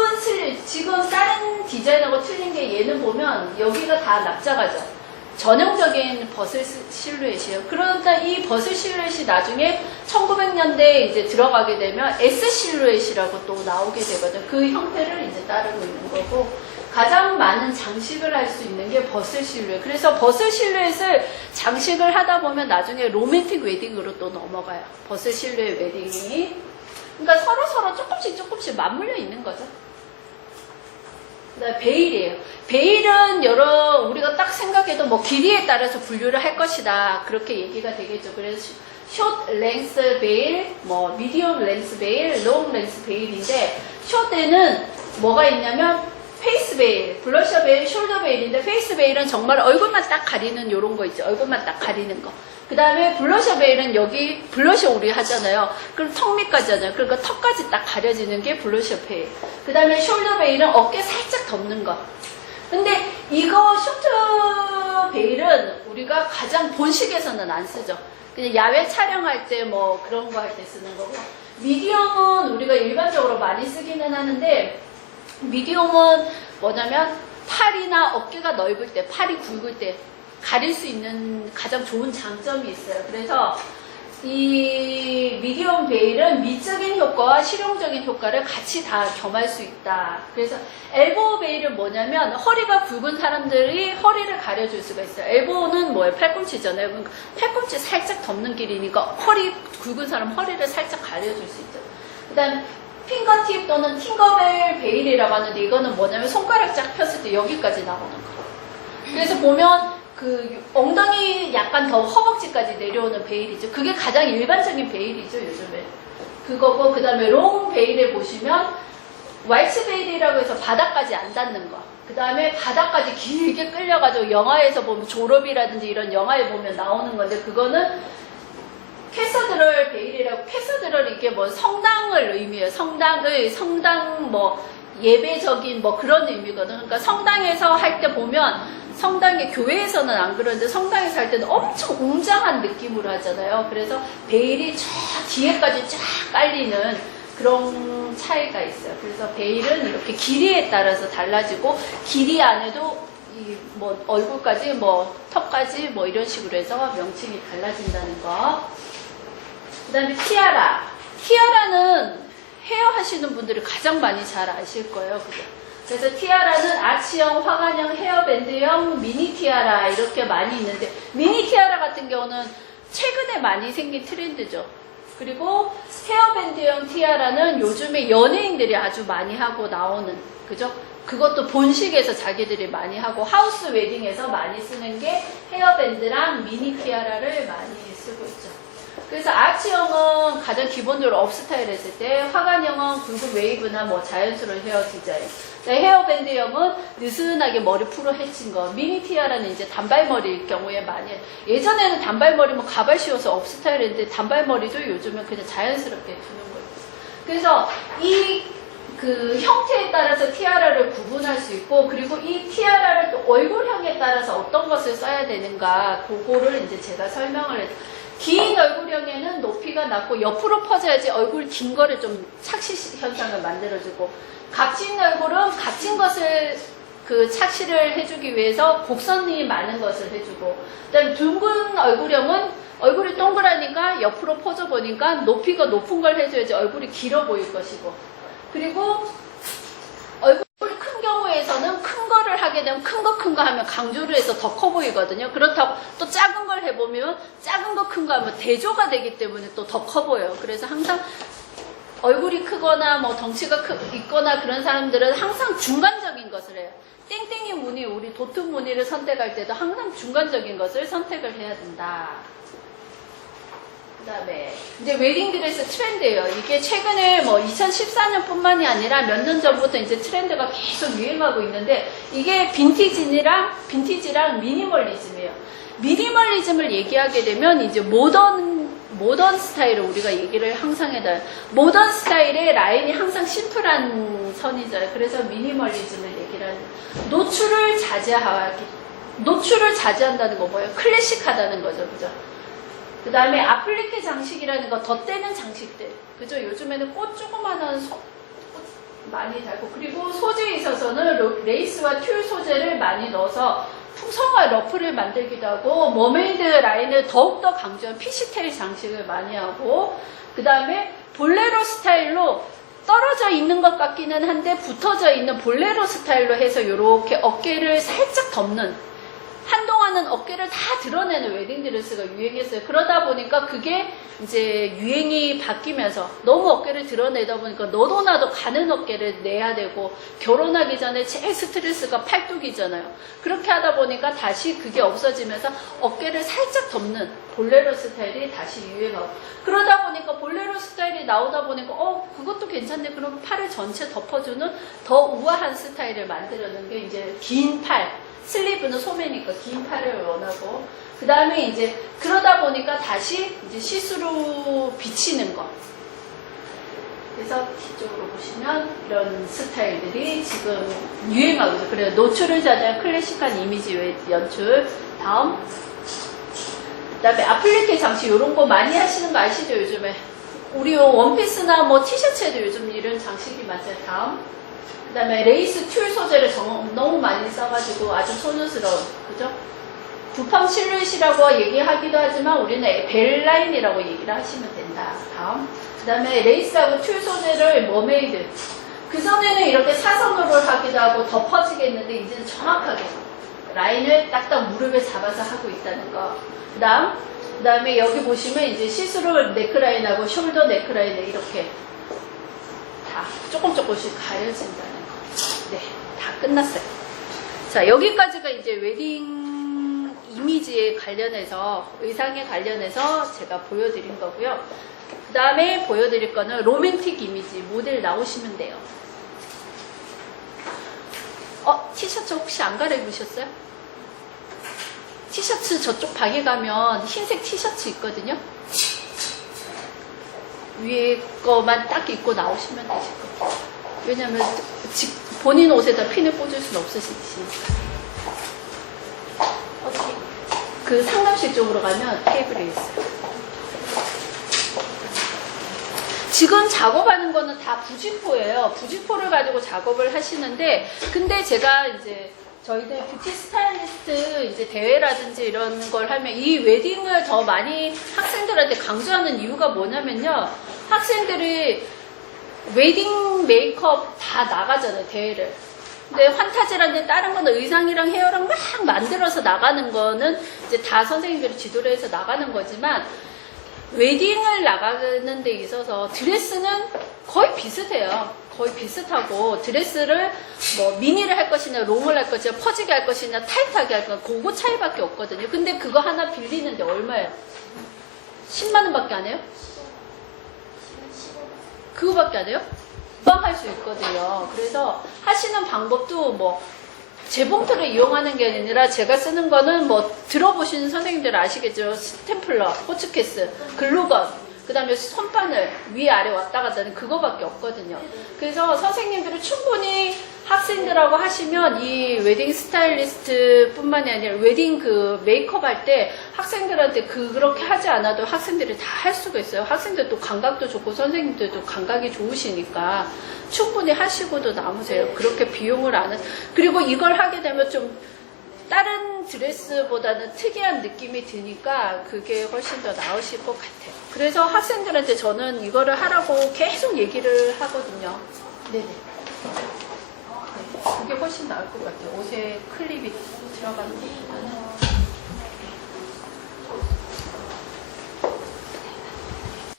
지금 다른 디자인하고 틀린 게 얘는 보면 여기가 다 납작하죠. 전형적인 버슬 실루엣이에요. 그러니까 이 버슬 실루엣이 나중에 1900년대에 이제 들어가게 되면 S 실루엣이라고 또 나오게 되거든요. 그 형태를 이제 따르고 있는 거고 가장 많은 장식을 할 수 있는 게 버슬 실루엣. 그래서 버슬 실루엣을 장식을 하다 보면 나중에 로맨틱 웨딩으로 또 넘어가요. 버슬 실루엣 웨딩이. 그러니까 서로 조금씩 맞물려 있는 거죠. 그다음에 베일이에요. 베일은 우리가 딱 생각해도 뭐 길이에 따라서 분류를 할 것이다. 그렇게 얘기가 되겠죠. 그래서 숏 랭스 베일, 뭐 미디엄 랭스 베일, 롱 랭스 베일인데 숏에는 뭐가 있냐면 페이스 베일, 블러셔 베일, 숄더 베일인데 페이스 베일은 정말 얼굴만 딱 가리는 요런 거 있죠. 얼굴만 딱 가리는 거. 그 다음에 블러셔 베일은 여기 블러셔 우리 하잖아요. 그럼 턱 밑까지 하잖아요. 그러니까 턱까지 딱 가려지는 게 블러셔 베일. 그 다음에 숄더 베일은 어깨 살짝 덮는 거. 근데 이거 쇼트 베일은 우리가 가장 본식에서는 안 쓰죠. 그냥 야외 촬영할 때 뭐 그런 거 할 때 쓰는 거고. 미디엄은 우리가 일반적으로 많이 쓰기는 하는데 미디엄은 뭐냐면 팔이나 어깨가 넓을 때, 팔이 굵을 때 가릴 수 있는 가장 좋은 장점이 있어요. 그래서 이 미디엄 베일은 미적인 효과와 실용적인 효과를 같이 다 겸할 수 있다. 그래서 엘보우 베일은 뭐냐면 허리가 굵은 사람들이 허리를 가려줄 수가 있어요. 엘보우는 뭐예요? 팔꿈치잖아요. 그러니까 팔꿈치 살짝 덮는 길이니까 허리 굵은 사람 허리를 살짝 가려줄 수 있죠. 그 다음에 핑거팁 또는 팅거벨 베일이라고 하는데 이거는 뭐냐면 손가락 쫙 폈을 때 여기까지 나오는 거. 그래서 보면 그 엉덩이 약간 더 허벅지까지 내려오는 베일이죠. 그게 가장 일반적인 베일이죠, 요즘에. 그거고, 그 다음에 롱 베일에 보시면 왈츠 베일이라고 해서 바닥까지 안 닿는 거. 그 다음에 바닥까지 길게 끌려가지고 영화에서 보면 졸업이라든지 이런 영화에 보면 나오는 건데 그거는 캐서드럴 베일이라고, 캐서드럴 이게 뭐 성당을 의미해요. 성당 뭐 예배적인 뭐 그런 의미거든. 그러니까 성당에서 할 때 보면 성당의 교회에서는 안 그러는데 성당에서 할 때는 엄청 웅장한 느낌으로 하잖아요. 그래서 베일이 저 뒤에까지 쫙 깔리는 그런 차이가 있어요. 그래서 베일은 이렇게 길이에 따라서 달라지고 길이 안에도 이 뭐 얼굴까지 뭐 턱까지 뭐 이런 식으로 해서 명칭이 달라진다는 거. 그 다음에 티아라. 티아라는 헤어 하시는 분들이 가장 많이 잘 아실 거예요. 그죠? 그래서 티아라는 아치형, 화관형, 헤어밴드형, 미니 티아라 이렇게 많이 있는데 미니 티아라 같은 경우는 최근에 많이 생긴 트렌드죠. 그리고 헤어밴드형 티아라는 요즘에 연예인들이 아주 많이 하고 나오는, 그죠? 그것도 본식에서 자기들이 많이 하고 하우스 웨딩에서 많이 쓰는 게 헤어밴드랑 미니 티아라를 많이 쓰고 있죠. 그래서 아치형은 가장 기본적으로 업스타일 했을 때, 화관형은 굵은 웨이브나 뭐 자연스러운 헤어 디자인, 헤어밴드형은 느슨하게 머리 풀어 헤친 거, 미니 티아라는 이제 단발머리일 경우에 많이 해요. 예전에는 단발머리면 가발 씌워서 업스타일 했는데 단발머리도 요즘은 그냥 자연스럽게 두는 거예요. 그래서 이 그 형태에 따라서 티아라를 구분할 수 있고, 그리고 이 티아라를 또 얼굴형에 따라서 어떤 것을 써야 되는가, 그거를 이제 제가 설명을 해서, 긴 얼굴형에는 높이가 낮고 옆으로 퍼져야지 얼굴 긴 거를 좀 착시 현상을 만들어주고, 각진 얼굴은 각진 것을 그 착시를 해주기 위해서 곡선이 많은 것을 해주고, 그다음에 둥근 얼굴형은 얼굴이 동그라니까 옆으로 퍼져 보니까 높이가 높은 걸 해줘야지 얼굴이 길어 보일 것이고, 그리고 얼굴이 큰 경우에서는 큰 거를 하게 되면 큰 거 하면 강조를 해서 더 커 보이거든요. 그렇다고 또 작은 걸 해보면 작은 거 큰 거 하면 대조가 되기 때문에 또 더 커 보여요. 그래서 항상 얼굴이 크거나 뭐 덩치가 있거나 그런 사람들은 항상 중간적인 것을 해요. 땡땡이 무늬, 우리 도트 무늬를 선택할 때도 항상 중간적인 것을 선택을 해야 된다. 그 다음에 이제 웨딩드레스 트렌드예요. 이게 최근에 뭐 2014년뿐만이 아니라 몇 년 전부터 이제 트렌드가 계속 유행하고 있는데, 이게 빈티지랑 미니멀리즘이에요. 미니멀리즘을 얘기하게 되면 이제 모던 스타일을 우리가 얘기를 항상 해요. 모던 스타일의 라인이 항상 심플한 선이죠. 그래서 미니멀리즘을 얘기를 하는. 노출을 자제한다는 거 뭐예요? 클래식하다는 거죠. 그죠? 그 다음에 아플리케 장식이라는 거, 덧대는 장식들. 그죠? 요즘에는 꽃 조그마한 꽃 많이 달고, 그리고 소재에 있어서는 레이스와 튤 소재를 많이 넣어서 풍성한 러프를 만들기도 하고, 머메이드 라인을 더욱더 강조한 피시테일 장식을 많이 하고, 그 다음에 볼레로 스타일로 떨어져 있는 것 같기는 한데 붙어져 있는 볼레로 스타일로 해서 이렇게 어깨를 살짝 덮는, 한동안은 어깨를 다 드러내는 웨딩드레스가 유행했어요. 그러다 보니까 그게 이제 유행이 바뀌면서 너무 어깨를 드러내다 보니까 너도 나도 가는 어깨를 내야 되고, 결혼하기 전에 제일 스트레스가 팔뚝이잖아요. 그렇게 하다 보니까 다시 그게 없어지면서 어깨를 살짝 덮는 볼레로 스타일이 다시 유행하고, 그러다 보니까 볼레로 스타일이 나오다 보니까 그것도 괜찮네. 그럼 팔을 전체 덮어주는 더 우아한 스타일을 만들어낸 게 이제 긴 팔, 슬리브는 소매니까 긴 팔을 원하고, 그 다음에 이제 그러다 보니까 다시 이제 시스루 비치는 거. 그래서 뒤쪽으로 보시면 이런 스타일들이 지금 유행하고 있어요. 그래서 노출을 자제한 클래식한 이미지 연출. 다음. 그 다음에 아플리케 장식 이런 거 많이 하시는 거 아시죠? 요즘에. 우리 원피스나 뭐 티셔츠에도 요즘 이런 장식이 많아요. 다음. 그 다음에 레이스 튤 소재를 너무 많이 써가지고 아주 소녀스러운, 그죠? 구팡 실루엣이라고 얘기하기도 하지만 우리는 벨라인이라고 얘기를 하시면 된다. 다음. 그 다음에 레이스하고 튤 소재를 머메이드. 그전에는 이렇게 사선으로 하기도 하고 덮어지게 했는데, 이제는 정확하게 라인을 딱딱 무릎에 잡아서 하고 있다는 거. 그 다음에 여기 보시면 이제 시스루 넥라인하고 숄더 넥라인을 이렇게 다 조금씩 가려진다는 거. 네, 다 끝났어요. 자, 여기까지가 이제 웨딩 이미지에 관련해서, 의상에 관련해서 제가 보여드린 거고요. 그 다음에 보여드릴 거는 로맨틱 이미지. 모델 나오시면 돼요. 티셔츠 혹시 안 갈아입으셨어요? 티셔츠 저쪽 방에 가면 흰색 티셔츠 있거든요. 위에 거만 딱 입고 나오시면 되실 거예요. 왜냐면 본인 옷에다 핀을 꽂을 수는 없으시니까. 그 상담실 쪽으로 가면 테이블이 있어요. 지금 작업하는 거는 다 부직포예요. 부직포를 가지고 작업을 하시는데, 근데 제가 이제 저희들 뷰티 스타일리스트 이제 대회라든지 이런 걸 하면 이 웨딩을 더 많이 학생들한테 강조하는 이유가 뭐냐면요. 학생들이 웨딩 메이크업 다 나가잖아요, 대회를. 근데 환타지라든지 다른 거는 의상이랑 헤어랑 막 만들어서 나가는 거는 이제 다 선생님들이 지도를 해서 나가는 거지만, 웨딩을 나가는 데 있어서 드레스는 거의 비슷해요. 거의 비슷하고, 드레스를 뭐 미니를 할 것이냐, 롱을 할 것이냐, 퍼지게 할 것이냐, 타이트하게 할 것이냐, 그거 차이밖에 없거든요. 근데 그거 하나 빌리는데 얼마예요? 10만 원밖에 안 해요? 그거밖에 안 해요? 금방 할 수 있거든요. 그래서 하시는 방법도 뭐 재봉틀을 이용하는 게 아니라, 제가 쓰는 거는 뭐 들어보시는 선생님들 아시겠죠? 스탬플러, 호츠케스, 글루건, 그 다음에 손바늘 위아래 왔다 갔다 하는 그거밖에 없거든요. 그래서 선생님들이 충분히 학생들하고 하시면 이 웨딩 스타일리스트 뿐만이 아니라 웨딩 그 메이크업 할 때 학생들한테 그렇게 하지 않아도 학생들이 다 할 수가 있어요. 학생들도 감각도 좋고 선생님들도 감각이 좋으시니까 충분히 하시고도 남으세요. 그렇게 비용을 안 해. 그리고 이걸 하게 되면 좀 다른 드레스보다는 특이한 느낌이 드니까 그게 훨씬 더 나으실 것 같아요. 그래서 학생들한테 저는 이거를 하라고 계속 얘기를 하거든요. 네네. 그게 훨씬 나을 것 같아요. 옷에 클립이 들어가는 것보다는.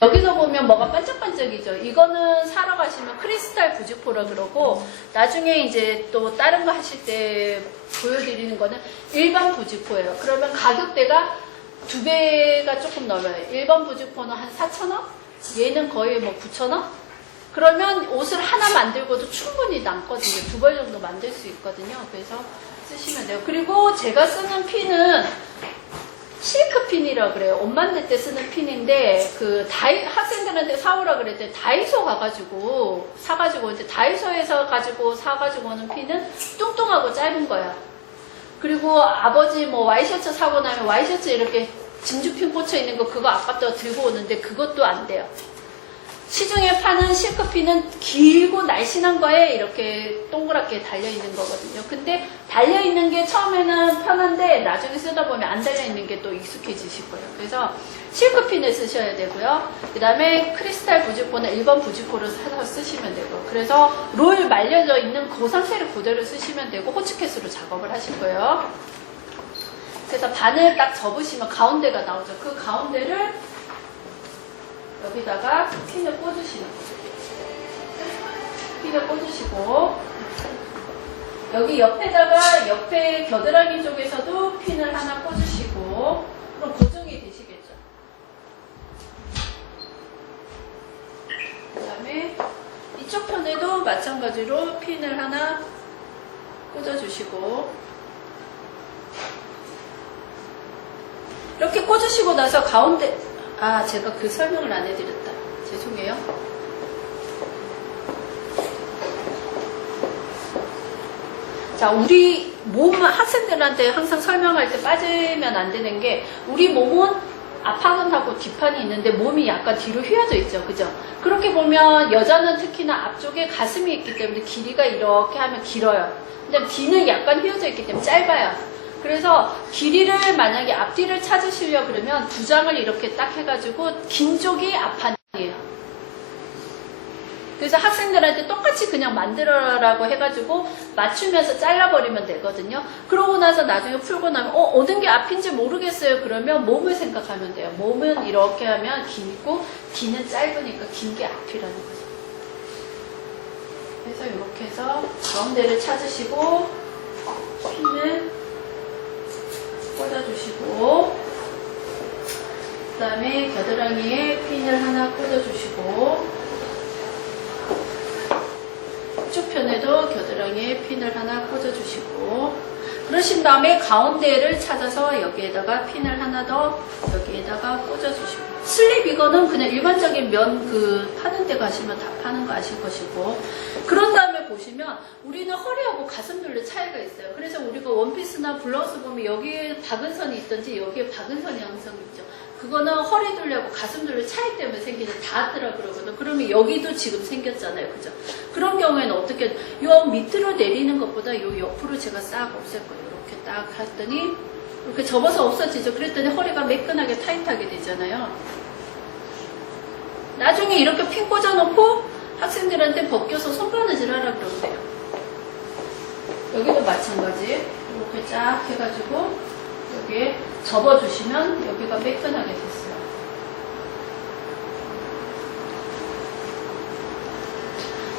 여기서 보면 뭐가 반짝반짝이죠. 이거는 사러 가시면 크리스탈 부직포라 그러고, 나중에 이제 또 다른 거 하실 때 보여드리는 거는 일반 부직포예요. 그러면 가격대가 2배가 조금 넘어요. 일반 부직포는 한 4,000원? 얘는 거의 뭐 9,000원? 그러면 옷을 하나 만들고도 충분히 남거든요. 2벌 정도 만들 수 있거든요. 그래서 쓰시면 돼요. 그리고 제가 쓰는 핀은 실크핀이라고 그래요. 옷 만들 때 쓰는 핀인데, 학생들한테 사오라 그랬더니 다이소 사가지고, 이제 다이소에서 사가지고 오는 핀은 뚱뚱하고 짧은 거야. 그리고 아버지 뭐 와이셔츠 사고 나면 와이셔츠 이렇게 진주핀 꽂혀 있는 거 그거 아깝다고 들고 오는데 그것도 안 돼요. 시중에 파는 실크핀은 길고 날씬한 거에 이렇게 동그랗게 달려있는 거거든요. 근데 달려있는 게 처음에는 편한데 나중에 쓰다 보면 안 달려있는 게 또 익숙해지실 거예요. 그래서 실크핀을 쓰셔야 되고요. 그 다음에 크리스탈 부직포는 1번 부직포를 사서 쓰시면 되고, 그래서 롤 말려져 있는 그 상태를 그대로 쓰시면 되고, 호치켓으로 작업을 하실 거예요. 그래서 반을 딱 접으시면 가운데가 나오죠. 그 가운데를 여기다가 핀을 꽂으시는 거예요. 핀을 꽂으시고, 여기 옆에 겨드랑이 쪽에서도 핀을 하나 꽂으시고, 그럼 고정이 되시겠죠. 그 다음에 이쪽 편에도 마찬가지로 핀을 하나 꽂아주시고, 이렇게 꽂으시고 나서 가운데, 제가 그 설명을 안 해드렸다. 죄송해요. 자, 우리 학생들한테 항상 설명할 때 빠지면 안 되는 게, 우리 몸은 앞판하고 뒷판이 있는데 몸이 약간 뒤로 휘어져 있죠. 그죠? 그렇게 보면 여자는 특히나 앞쪽에 가슴이 있기 때문에 길이가 이렇게 하면 길어요. 근데 뒤는 약간 휘어져 있기 때문에 짧아요. 그래서 길이를 만약에 앞뒤를 찾으시려고 그러면 두 장을 이렇게 딱 해가지고 긴 쪽이 앞판이에요. 그래서 학생들한테 똑같이 그냥 만들어라고 해가지고 맞추면서 잘라버리면 되거든요. 그러고 나서 나중에 풀고 나면 어느 게 앞인지 모르겠어요. 그러면 몸을 생각하면 돼요. 몸은 이렇게 하면 길고 뒤는 짧으니까 긴 게 앞이라는 거죠. 그래서 이렇게 해서 가운데를 찾으시고 핀을 꽂아주시고, 그 다음에 겨드랑이에 핀을 하나 꽂아주시고, 이쪽 편에도 겨드랑이에 핀을 하나 꽂아주시고, 그러신 다음에 가운데를 찾아서 여기에다가 핀을 하나 더 여기에다가 꽂아주시고, 슬립 이거는 그냥 일반적인 면 파는 데 가시면 다 파는 거 아실 것이고, 그런 다음에 보시면 우리는 허리하고 가슴둘레 차이가 있어요. 그래서 우리가 원피스나 블라우스 보면 여기에 박은 선이 있든지 여기에 박은 선이 항상 있죠. 그거는 허리둘레하고 가슴둘레 차이 때문에 생기는 닿았더라 그러거든. 그러면 여기도 지금 생겼잖아요. 그죠? 그런 경우에는 어떻게, 요 밑으로 내리는 것보다 요 옆으로 제가 싹 없앨 거예요. 이렇게 딱 했더니 이렇게 접어서 없어지죠. 그랬더니 허리가 매끈하게 타이트하게 되잖아요. 나중에 이렇게 핀 꽂아놓고 학생들한테 벗겨서 손바느질 하라 그러면 돼요. 여기도 마찬가지. 이렇게 쫙 해가지고 여기에 접어주시면 여기가 매끈하게 됐어요.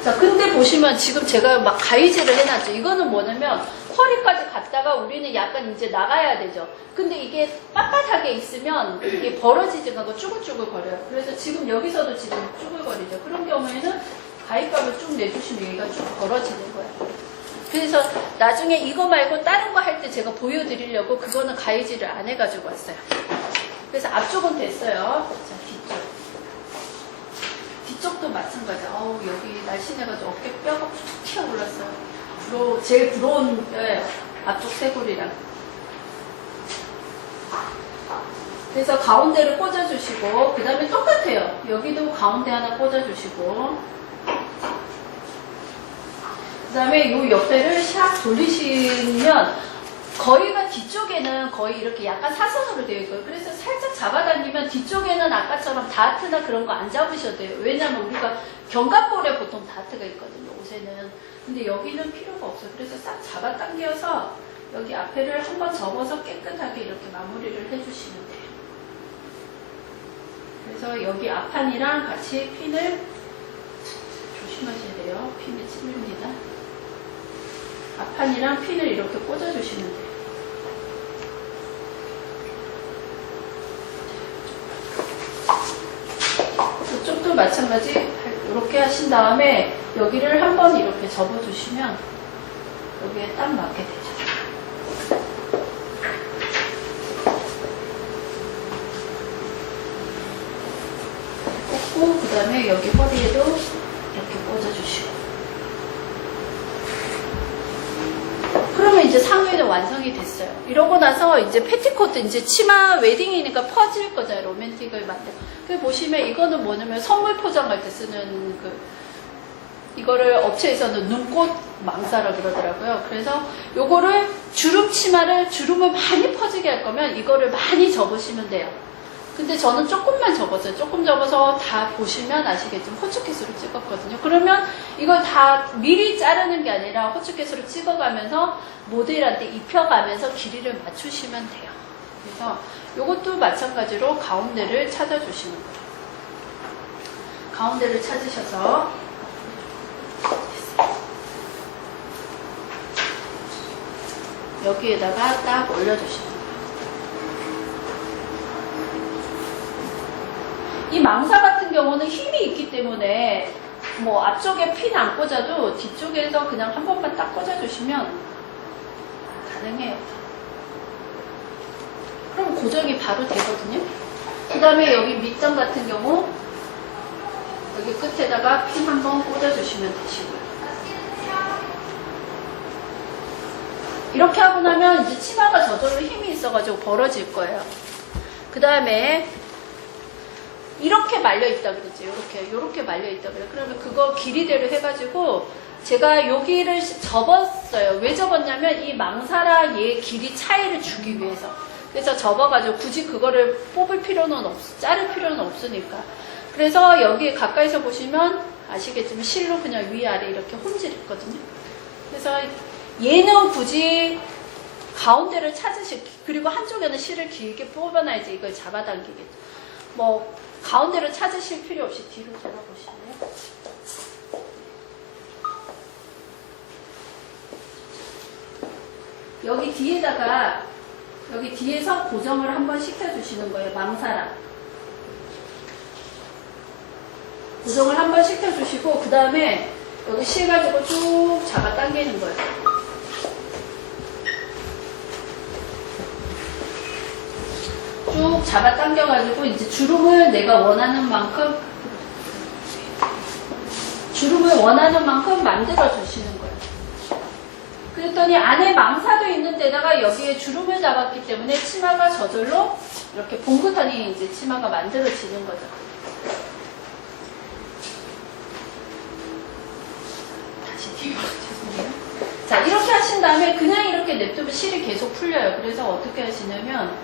자, 근데 보시면 지금 제가 막 가위질을 해놨죠. 이거는 뭐냐면 허리까지 갔다가 우리는 약간 이제 나가야 되죠. 근데 이게 빳빳하게 있으면 이게 벌어지지 않고 쭈글쭈글 거려요. 그래서 지금 여기서도 지금 쭈글거리죠. 그런 경우에는 가위값을 쭉 내주시면 여기가 쭉 벌어지는 거예요. 그래서 나중에 이거 말고 다른 거 할 때 제가 보여드리려고 그거는 가위질을 안 해가지고 왔어요. 그래서 앞쪽은 됐어요. 자, 뒤쪽. 뒤쪽도 마찬가지. 어우, 여기 날씬해가지고 어깨 뼈가 툭 튀어올랐어요. 제일 부러운 뼈예요. 앞쪽 쇄골이랑. 그래서 가운데를 꽂아주시고, 그 다음에 똑같아요. 여기도 가운데 하나 꽂아주시고, 그 다음에 이 옆에를 샥 돌리시면, 거의가 뒤쪽에는 거의 이렇게 약간 사선으로 되어 있고요. 그래서 살짝 잡아당기면 뒤쪽에는 아까처럼 다트나 그런 거 안 잡으셔도 돼요. 왜냐면 우리가 견갑볼에 보통 다트가 있거든요, 옷에는. 근데 여기는 필요가 없어요. 그래서 싹 잡아당겨서 여기 앞에를 한번 접어서 깨끗하게 이렇게 마무리를 해주시면 돼요. 그래서 여기 앞판이랑 같이 핀을 조심하셔야 돼요. 핀이 찔립니다. 앞판이랑 핀을 이렇게 꽂아주시면 돼요. 이쪽도 마찬가지 이렇게 하신 다음에 여기를 한번 이렇게 접어주시면 여기에 딱 맞게 되죠. 꽂고 그 다음에 여기 허리에도 이렇게 꽂아주시고, 그러면 이제 상의는 완성이 됐어요. 이러고 나서 이제 패티코트, 이제 치마 웨딩이니까 퍼질 거잖아요. 로맨틱을 만들. 그 보시면 이거는 뭐냐면 선물 포장할 때 쓰는 이거를 업체에서는 눈꽃 망사라 그러더라고요. 그래서 요거를 주름을 많이 퍼지게 할 거면 이거를 많이 접으시면 돼요. 근데 저는 조금만 접었어요. 조금 접어서 다 보시면 아시겠지만 호츠켓으로 찍었거든요. 그러면 이걸 다 미리 자르는 게 아니라 호츠켓으로 찍어가면서 모델한테 입혀가면서 길이를 맞추시면 돼요. 그래서 이것도 마찬가지로 가운데를 찾아주시는 거예요. 가운데를 찾으셔서 여기에다가 딱 올려주시는 거예요. 이 망사 같은 경우는 힘이 있기 때문에 뭐 앞쪽에 핀 안 꽂아도 뒤쪽에서 그냥 한 번만 딱 꽂아주시면 가능해요. 그럼 고정이 바로 되거든요. 그 다음에 여기 밑점 같은 경우 여기 끝에다가 핀 한 번 꽂아주시면 되시고요. 이렇게 하고 나면 이제 치마가 저절로 힘이 있어가지고 벌어질 거예요. 그 다음에 이렇게 말려있다 그러지. 요렇게 말려있다 그래요. 그러면 그거 길이대로 해가지고 제가 여기를 접었어요. 왜 접었냐면 이 망사랑 얘 길이 차이를 주기 위해서. 그래서 접어가지고 굳이 그거를 뽑을 필요는 자를 필요는 없으니까. 그래서 여기 가까이서 보시면 아시겠지만 실로 그냥 위아래 이렇게 혼질했거든요. 그래서 얘는 굳이 가운데를 그리고 한쪽에는 실을 길게 뽑아놔야지 이걸 잡아당기겠죠. 뭐 가운데를 찾으실 필요 없이 뒤로 돌아보시면 여기 뒤에다가 여기 뒤에서 고정을 한번 시켜주시는 거예요. 망사랑 고정을 한번 시켜주시고 그 다음에 여기 실 가지고 쭉 잡아 당기는 거예요. 쭉 잡아 당겨가지고 이제 주름을 내가 원하는 만큼 만들어 주시는 거예요. 그랬더니 안에 망사도 있는 데다가 여기에 주름을 잡았기 때문에 치마가 저절로 이렇게 봉긋하니 이제 치마가 만들어지는 거죠. 다시 뒤로 죄송해요. 자, 이렇게 하신 다음에 그냥 이렇게 냅두면 실이 계속 풀려요. 그래서 어떻게 하시냐면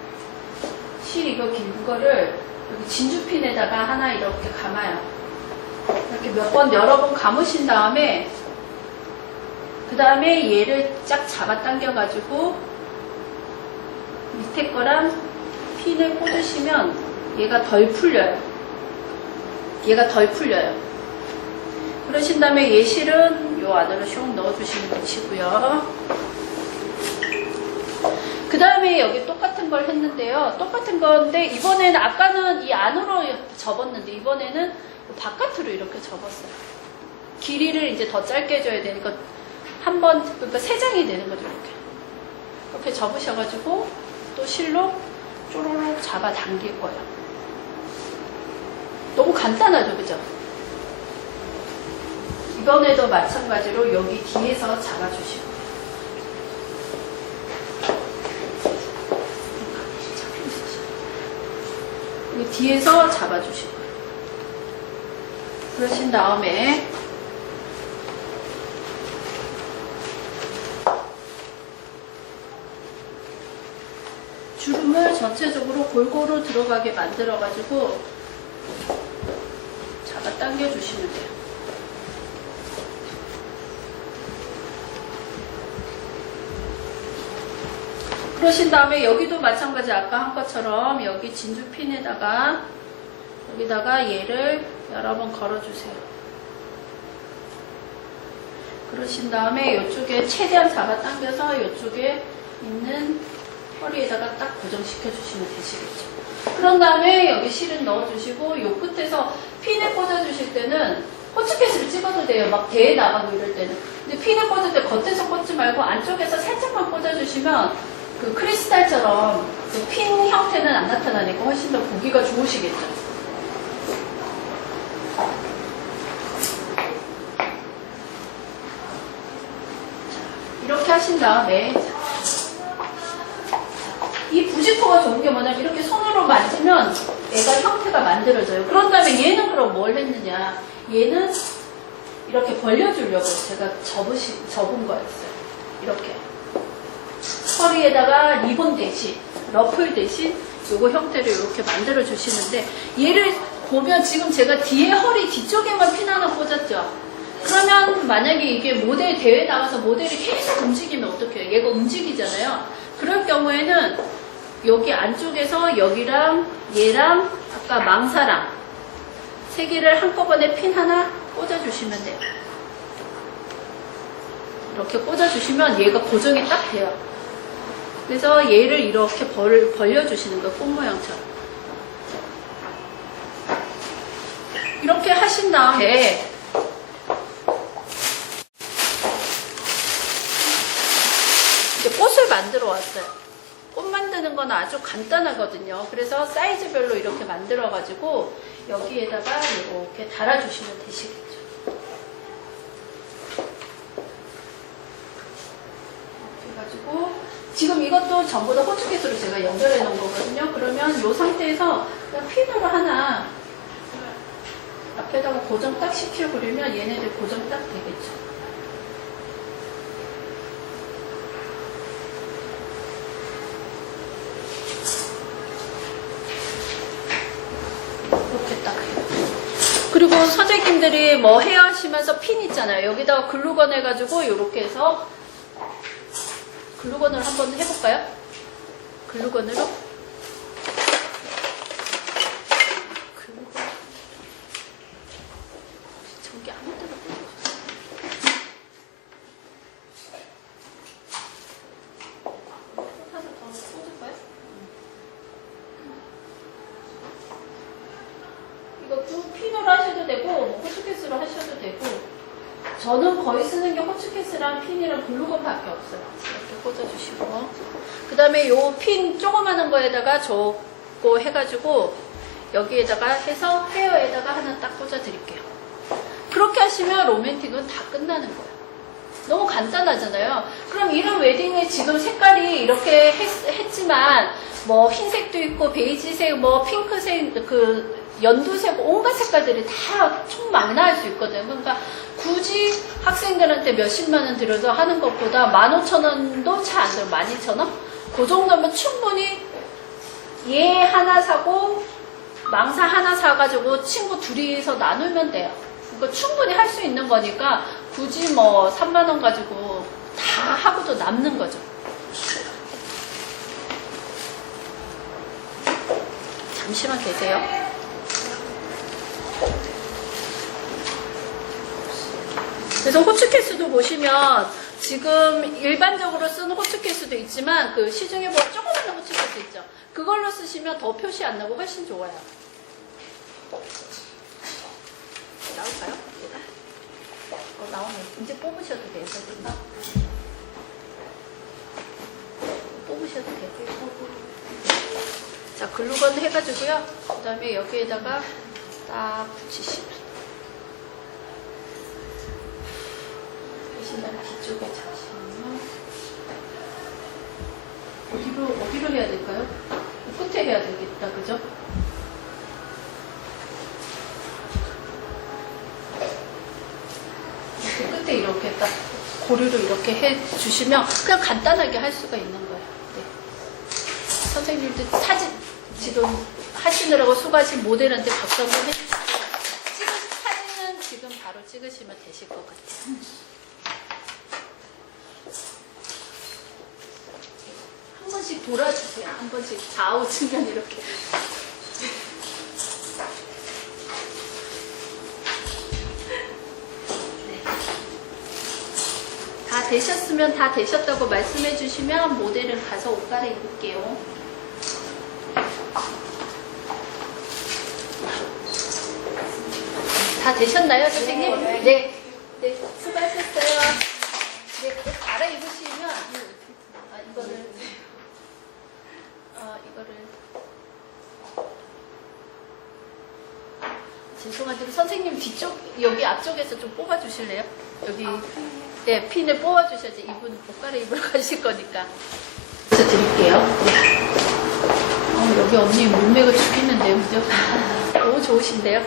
실 이거 긴 거를 여기 진주핀에다가 하나 이렇게 감아요. 이렇게 여러 번 감으신 다음에 그 다음에 얘를 쫙 잡아 당겨가지고 밑에 거랑 핀을 꽂으시면 얘가 덜 풀려요. 그러신 다음에 얘 실은 요 안으로 슉 넣어주시면 되시고요. 그 다음에 여기 똑같은 걸 했는데요. 똑같은 건데 이번에는 아까는 이 안으로 접었는데 이번에는 바깥으로 이렇게 접었어요. 길이를 이제 더 짧게 해줘야 되니까 그러니까 3장이 되는 거죠. 이렇게 접으셔가지고 또 실로 쪼르륵 잡아 당길 거예요. 너무 간단하죠, 그죠? 이번에도 마찬가지로 여기 뒤에서 잡아주시고 여기 뒤에서 잡아주시고 그러신 다음에 주름을 전체적으로 골고루 들어가게 만들어 가지고 잡아 당겨 주시면 돼요. 그러신 다음에 여기도 마찬가지 아까 한 것처럼 여기 진주핀에다가 여기다가 얘를 여러 번 걸어주세요. 그러신 다음에 이쪽에 최대한 잡아 당겨서 이쪽에 있는 허리에다가 딱 고정시켜 주시면 되시겠죠. 그런 다음에 여기 실은 넣어주시고 요 끝에서 핀을 꽂아주실 때는 호치케스를 찍어도 돼요. 막 대에 나가고 이럴 때는. 근데 핀을 꽂을 때 겉에서 꽂지 말고 안쪽에서 살짝만 꽂아주시면 그 크리스탈처럼 그 핀 형태는 안 나타나니까 훨씬 더 보기가 좋으시겠죠. 이렇게 하신 다음에 이 부직포가 좋은 게 뭐냐면 이렇게 손으로 만지면 얘가 형태가 만들어져요. 그런 다음에 얘는 그럼 뭘 했느냐. 얘는 이렇게 벌려주려고 제가 접은 거였어요. 이렇게. 허리에다가 리본 대신, 러플 대신 요거 형태를 이렇게 만들어 주시는데 얘를 보면 지금 제가 뒤에 허리 뒤쪽에만 핀 하나 꽂았죠. 그러면 만약에 이게 모델 대회 나가서 모델이 계속 움직이면 어떡해요? 얘가 움직이잖아요. 그럴 경우에는 여기 안쪽에서 여기랑 얘랑 아까 망사랑 세 개를 한꺼번에 핀 하나 꽂아주시면 돼요. 이렇게 꽂아주시면 얘가 고정이 딱 돼요. 그래서 얘를 이렇게 벌려주시는 거예요. 꽃 모양처럼. 이렇게 하신 다음에 이제 꽃을 만들어 왔어요. 꽃 만드는 건 아주 간단하거든요. 그래서 사이즈별로 이렇게 만들어 가지고 여기에다가 이렇게 달아주시면 되시겠죠. 이렇게 해가지고 지금 이것도 전부 다 호치켓으로 제가 연결해 놓은 거거든요. 그러면 이 상태에서 그냥 핀으로 하나 앞에다가 고정 딱 시켜버리면 얘네들 고정 딱 되겠죠. 이렇게 딱 해요. 그리고 선생님들이 뭐 헤어 하시면서 핀 있잖아요. 여기다가 글루건 해가지고 이렇게 해서 글루건을 한번 해볼까요? 글루건으로? 글루건. 저기 아무 데나 하나 더 꽂을까요? 이것도 핀으로 하셔도 되고, 호치케스로 하셔도 되고, 저는 거의 쓰는 게 호치케스랑 핀이랑 글루건밖에 없어요. 이렇게 꽂아주시고 그 다음에 요 핀 조그마한 거에다가 저거 해가지고 여기에다가 해서 헤어에다가 하나 딱 꽂아드릴게요. 그렇게 하시면 로맨틱은 다 끝나는 거예요. 너무 간단하잖아요. 그럼 이런 웨딩에 지금 색깔이 이렇게 했지만 뭐 흰색도 있고 베이지색, 뭐 핑크색, 그 연두색, 온갖 색깔들이 다 총망라할 수 있거든요. 그러니까 굳이 학생들한테 몇십만 원 들여서 하는 것보다 15,000원도 차 안 들어. 12,000원? 그 정도면 충분히 얘 하나 사고 망사 하나 사가지고 친구 둘이서 나누면 돼요. 그러니까 충분히 할 수 있는 거니까 굳이 뭐 3만 원 가지고 다 하고도 남는 거죠. 잠시만 계세요. 그래서 호치케스도 보시면 지금 일반적으로 쓰는 호치케스도 있지만 그 시중에 보면 조그마한 호치케스 있죠. 그걸로 쓰시면 더 표시 안 나고 훨씬 좋아요. 나올까요? 나오면 이제 뽑으셔도 돼요. 뽑으셔도 되고. 자, 글루건 해가지고요. 그 다음에 여기에다가 딱 붙이시면. 보시면 뒤쪽에 잠시만요. 어디로 해야 될까요? 끝에 해야 되겠다, 그죠? 끝에 이렇게 딱 고리로 이렇게 해주시면 그냥 간단하게 할 수가 있는 거예요. 네. 선생님들 사진 지금 하시느라고 수고하신 모델한테 박수 한번 해주시고 사진은 지금 바로 찍으시면 되실 것 같아요. 한 번씩 돌아주세요. 한 번씩 좌우 측면 이렇게. 다 되셨으면 다 되셨다고 말씀해 주시면 모델은 가서 옷 갈아입을게요. 다 되셨나요, 선생님? 네. 네, 수고하셨어요. 네, 옷 갈아입으시면 이거를 죄송한데 선생님 뒤쪽 여기 앞쪽에서 좀 뽑아 주실래요? 여기 네, 핀을 뽑아 주셔야지 이분 옷 갈아입으러 가실 거니까. 그래서 드릴게요. 네. 여기 언니 몸매가 죽이는데요, 그죠? 너무 좋으신데요?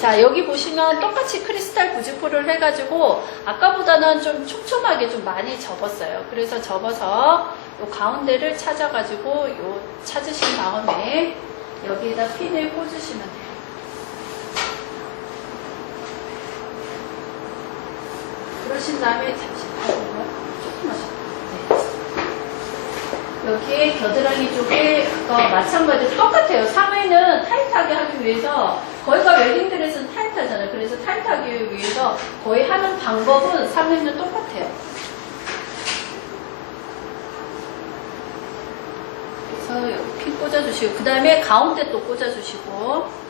자, 여기 보시면 똑같이 크리스탈 부직포를 해가지고 아까보다는 좀 촘촘하게 좀 많이 접었어요. 그래서 접어서 요 가운데를 찾아가지고 요 찾으신 다음에 여기에다 핀을 꽂으시면 돼요. 그러신 다음에 잠시만요. 조금만. 네. 여기에 겨드랑이 쪽에 마찬가지로 똑같아요. 상의는 타이트하게 하기 위해서 거기가 웨딩드레스는 타이트하잖아요. 그래서 타이트하기 위해서 거의 하는 방법은 상의는 똑같아요. 그래서 여기 핀 꽂아주시고 그 다음에 가운데 또 꽂아주시고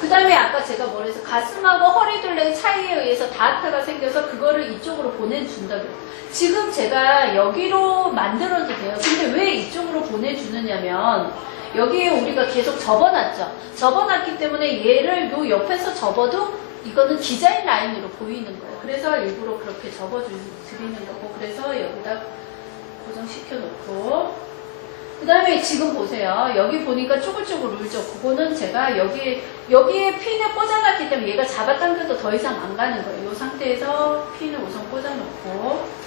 그 다음에 아까 제가 뭐래서 가슴하고 허리둘레 차이에 의해서 다트가 생겨서 그거를 이쪽으로 보내준다고 그래요. 지금 제가 여기로 만들어도 돼요. 근데 왜 이쪽으로 보내주느냐면 여기에 우리가 계속 접어놨죠. 접어놨기 때문에 얘를 요 옆에서 접어도 이거는 디자인 라인으로 보이는 거예요. 그래서 일부러 그렇게 접어드리는 거고 그래서 여기다 고정시켜 놓고 그 다음에 지금 보세요. 여기 보니까 쪼글쪼글 울죠. 그거는 제가 여기에 핀을 꽂아놨기 때문에 얘가 잡아당겨도 더 이상 안 가는 거예요. 이 상태에서 핀을 우선 꽂아놓고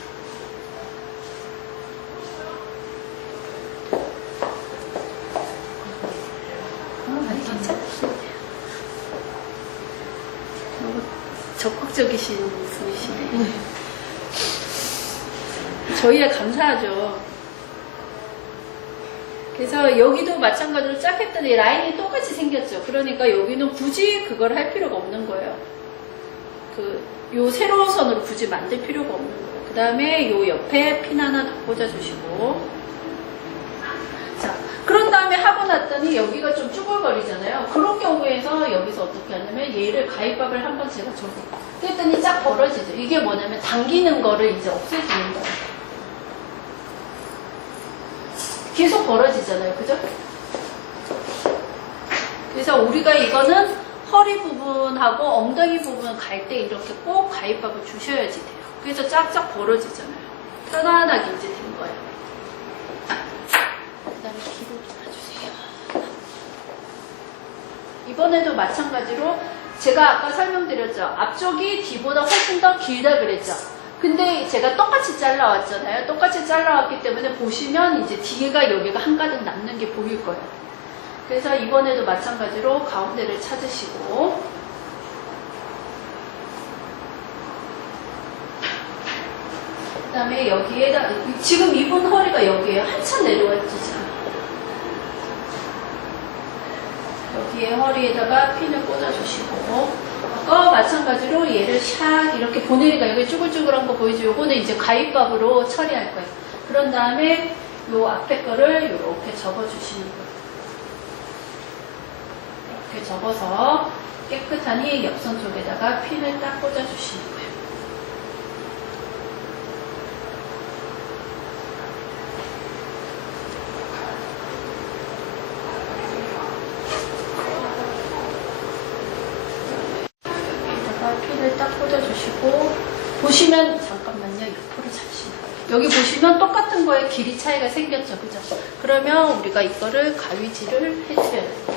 적극적이신 분이시네. 저희야 감사하죠. 그래서 여기도 마찬가지로 짝 했더니 라인이 똑같이 생겼죠. 그러니까 여기는 굳이 그걸 할 필요가 없는 거예요. 요 세로운 선으로 굳이 만들 필요가 없는 거예요. 그 다음에 요 옆에 핀 하나 더 꽂아주시고 자, 그런 다음에 하고 났더니 여기가 좀 쭈글거리잖아요. 그런 경우에서 여기서 어떻게 하냐면 얘를 가위밥을 한번 제가 줘서 그랬더니 쫙 벌어지죠. 이게 뭐냐면 당기는 거를 이제 없애주는 거예요. 계속 벌어지잖아요. 그죠? 그래서 우리가 이거는 허리 부분하고 엉덩이 부분 갈 때 이렇게 꼭 가위밥을 주셔야지 돼요. 그래서 쫙쫙 벌어지잖아요. 편안하게 이제 된 거예요. 그 다음에 뒤로 돌아주세요. 이번에도 마찬가지로 제가 아까 설명드렸죠. 앞쪽이 뒤보다 훨씬 더 길다 그랬죠. 근데 제가 똑같이 잘라왔잖아요. 똑같이 잘라왔기 때문에 보시면 이제 뒤가 여기가 한가득 남는 게 보일 거예요. 그래서 이번에도 마찬가지로 가운데를 찾으시고 그 다음에 여기에다 지금 입은 허리가 여기에 한참 내려와 있죠. 여기에 허리에다가 핀을 꽂아주시고 마찬가지로 얘를 샥 이렇게 보내니까 여기 쭈글쭈글한 거 보이죠? 요거는 이제 가위밥으로 처리할 거예요. 그런 다음에 요 앞에 거를 이렇게 접어주시는 거예요. 이렇게 접어서 깨끗하니 옆선 쪽에다가 핀을 딱 꽂아주시는 거예요. 그리고 보시면 잠깐만요. 옆으로 잡시면 여기 보시면 똑같은 거에 길이 차이가 생겼죠, 그죠? 그러면 우리가 이거를 가위질을 해드려야 돼요.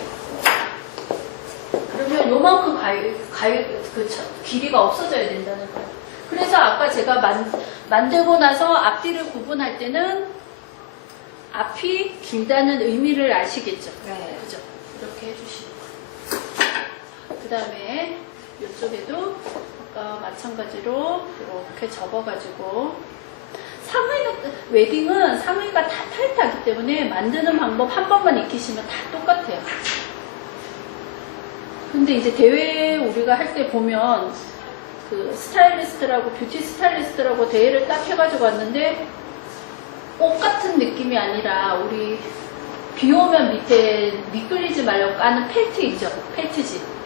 그러면 요만큼 길이가 없어져야 된다는 거예요. 그래서 아까 제가 만들고 나서 앞뒤를 구분할 때는 앞이 길다는 의미를 아시겠죠? 네. 그죠? 이렇게 해주시는 거예요. 그 다음에 이쪽에도 아까 마찬가지로 이렇게 접어가지고 웨딩은 상의가 다 타이트하기 때문에 만드는 방법 한 번만 익히시면 다 똑같아요. 근데 이제 대회 우리가 할 때 보면 그 스타일리스트라고 뷰티 스타일리스트라고 대회를 딱 해가지고 왔는데 옷 같은 느낌이 아니라 우리 비 오면 밑에 미끌리지 말라고 까는 펠트 있죠? 펠트지.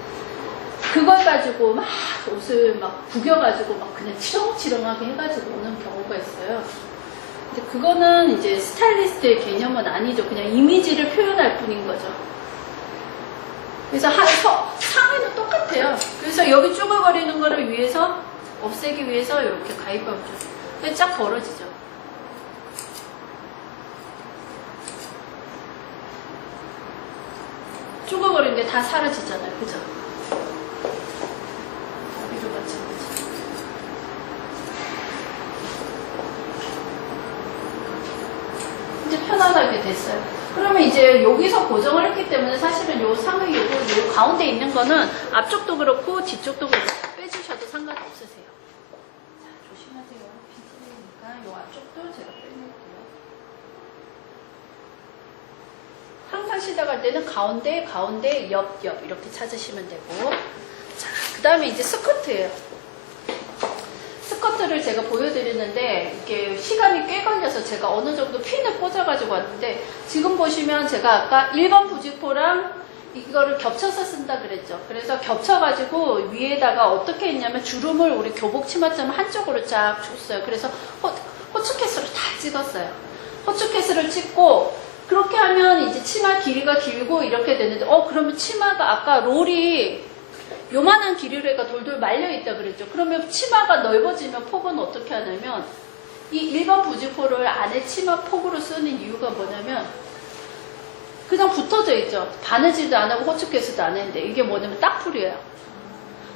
그걸 가지고 막 옷을 막 구겨가지고 막 그냥 치렁치렁하게 해가지고 오는 경우가 있어요. 근데 그거는 이제 스타일리스트의 개념은 아니죠. 그냥 이미지를 표현할 뿐인 거죠. 그래서 상의는 똑같아요. 그래서 여기 쪼글거리는 거를 위해서 없애기 위해서 이렇게 가위바위보 줘. 쫙 벌어지죠. 쪼글거리는 게 다 사라지잖아요. 그죠? 여기도 마찬가지. 이제 편안하게 됐어요. 그러면 이제 여기서 고정을 했기 때문에 사실은 요 상의 요 가운데 있는 거는 앞쪽도 그렇고 뒤쪽도 그렇고 빼주셔도 상관없으세요. 자, 조심하세요. 핀셋이니까 요 앞쪽도 제가 빼낼게요. 항상 시작할 때는 가운데, 옆 이렇게 찾으시면 되고. 자, 그 다음에 이제 스커트예요. 스커트를 제가 보여드리는데 이게 시간이 꽤 걸려서 제가 어느 정도 핀을 꽂아가지고 왔는데 지금 보시면 제가 아까 1번 부직포랑 이거를 겹쳐서 쓴다 그랬죠. 그래서 겹쳐가지고 위에다가 어떻게 했냐면 주름을 우리 교복 치마처럼 한쪽으로 쫙 줬어요. 그래서 호츠케스로 다 찍었어요. 호츠케스를 찍고 그렇게 하면 이제 치마 길이가 길고 이렇게 되는데 그러면 치마가 아까 롤이 요만한 길이가 돌돌 말려있다 그랬죠. 그러면 치마가 넓어지면 폭은 어떻게 하냐면 이 일반 부직포를 안에 치마 폭으로 쓰는 이유가 뭐냐면 그냥 붙어져 있죠. 바느질도 안 하고 호축개수도 안 했는데 이게 뭐냐면 딱풀이에요.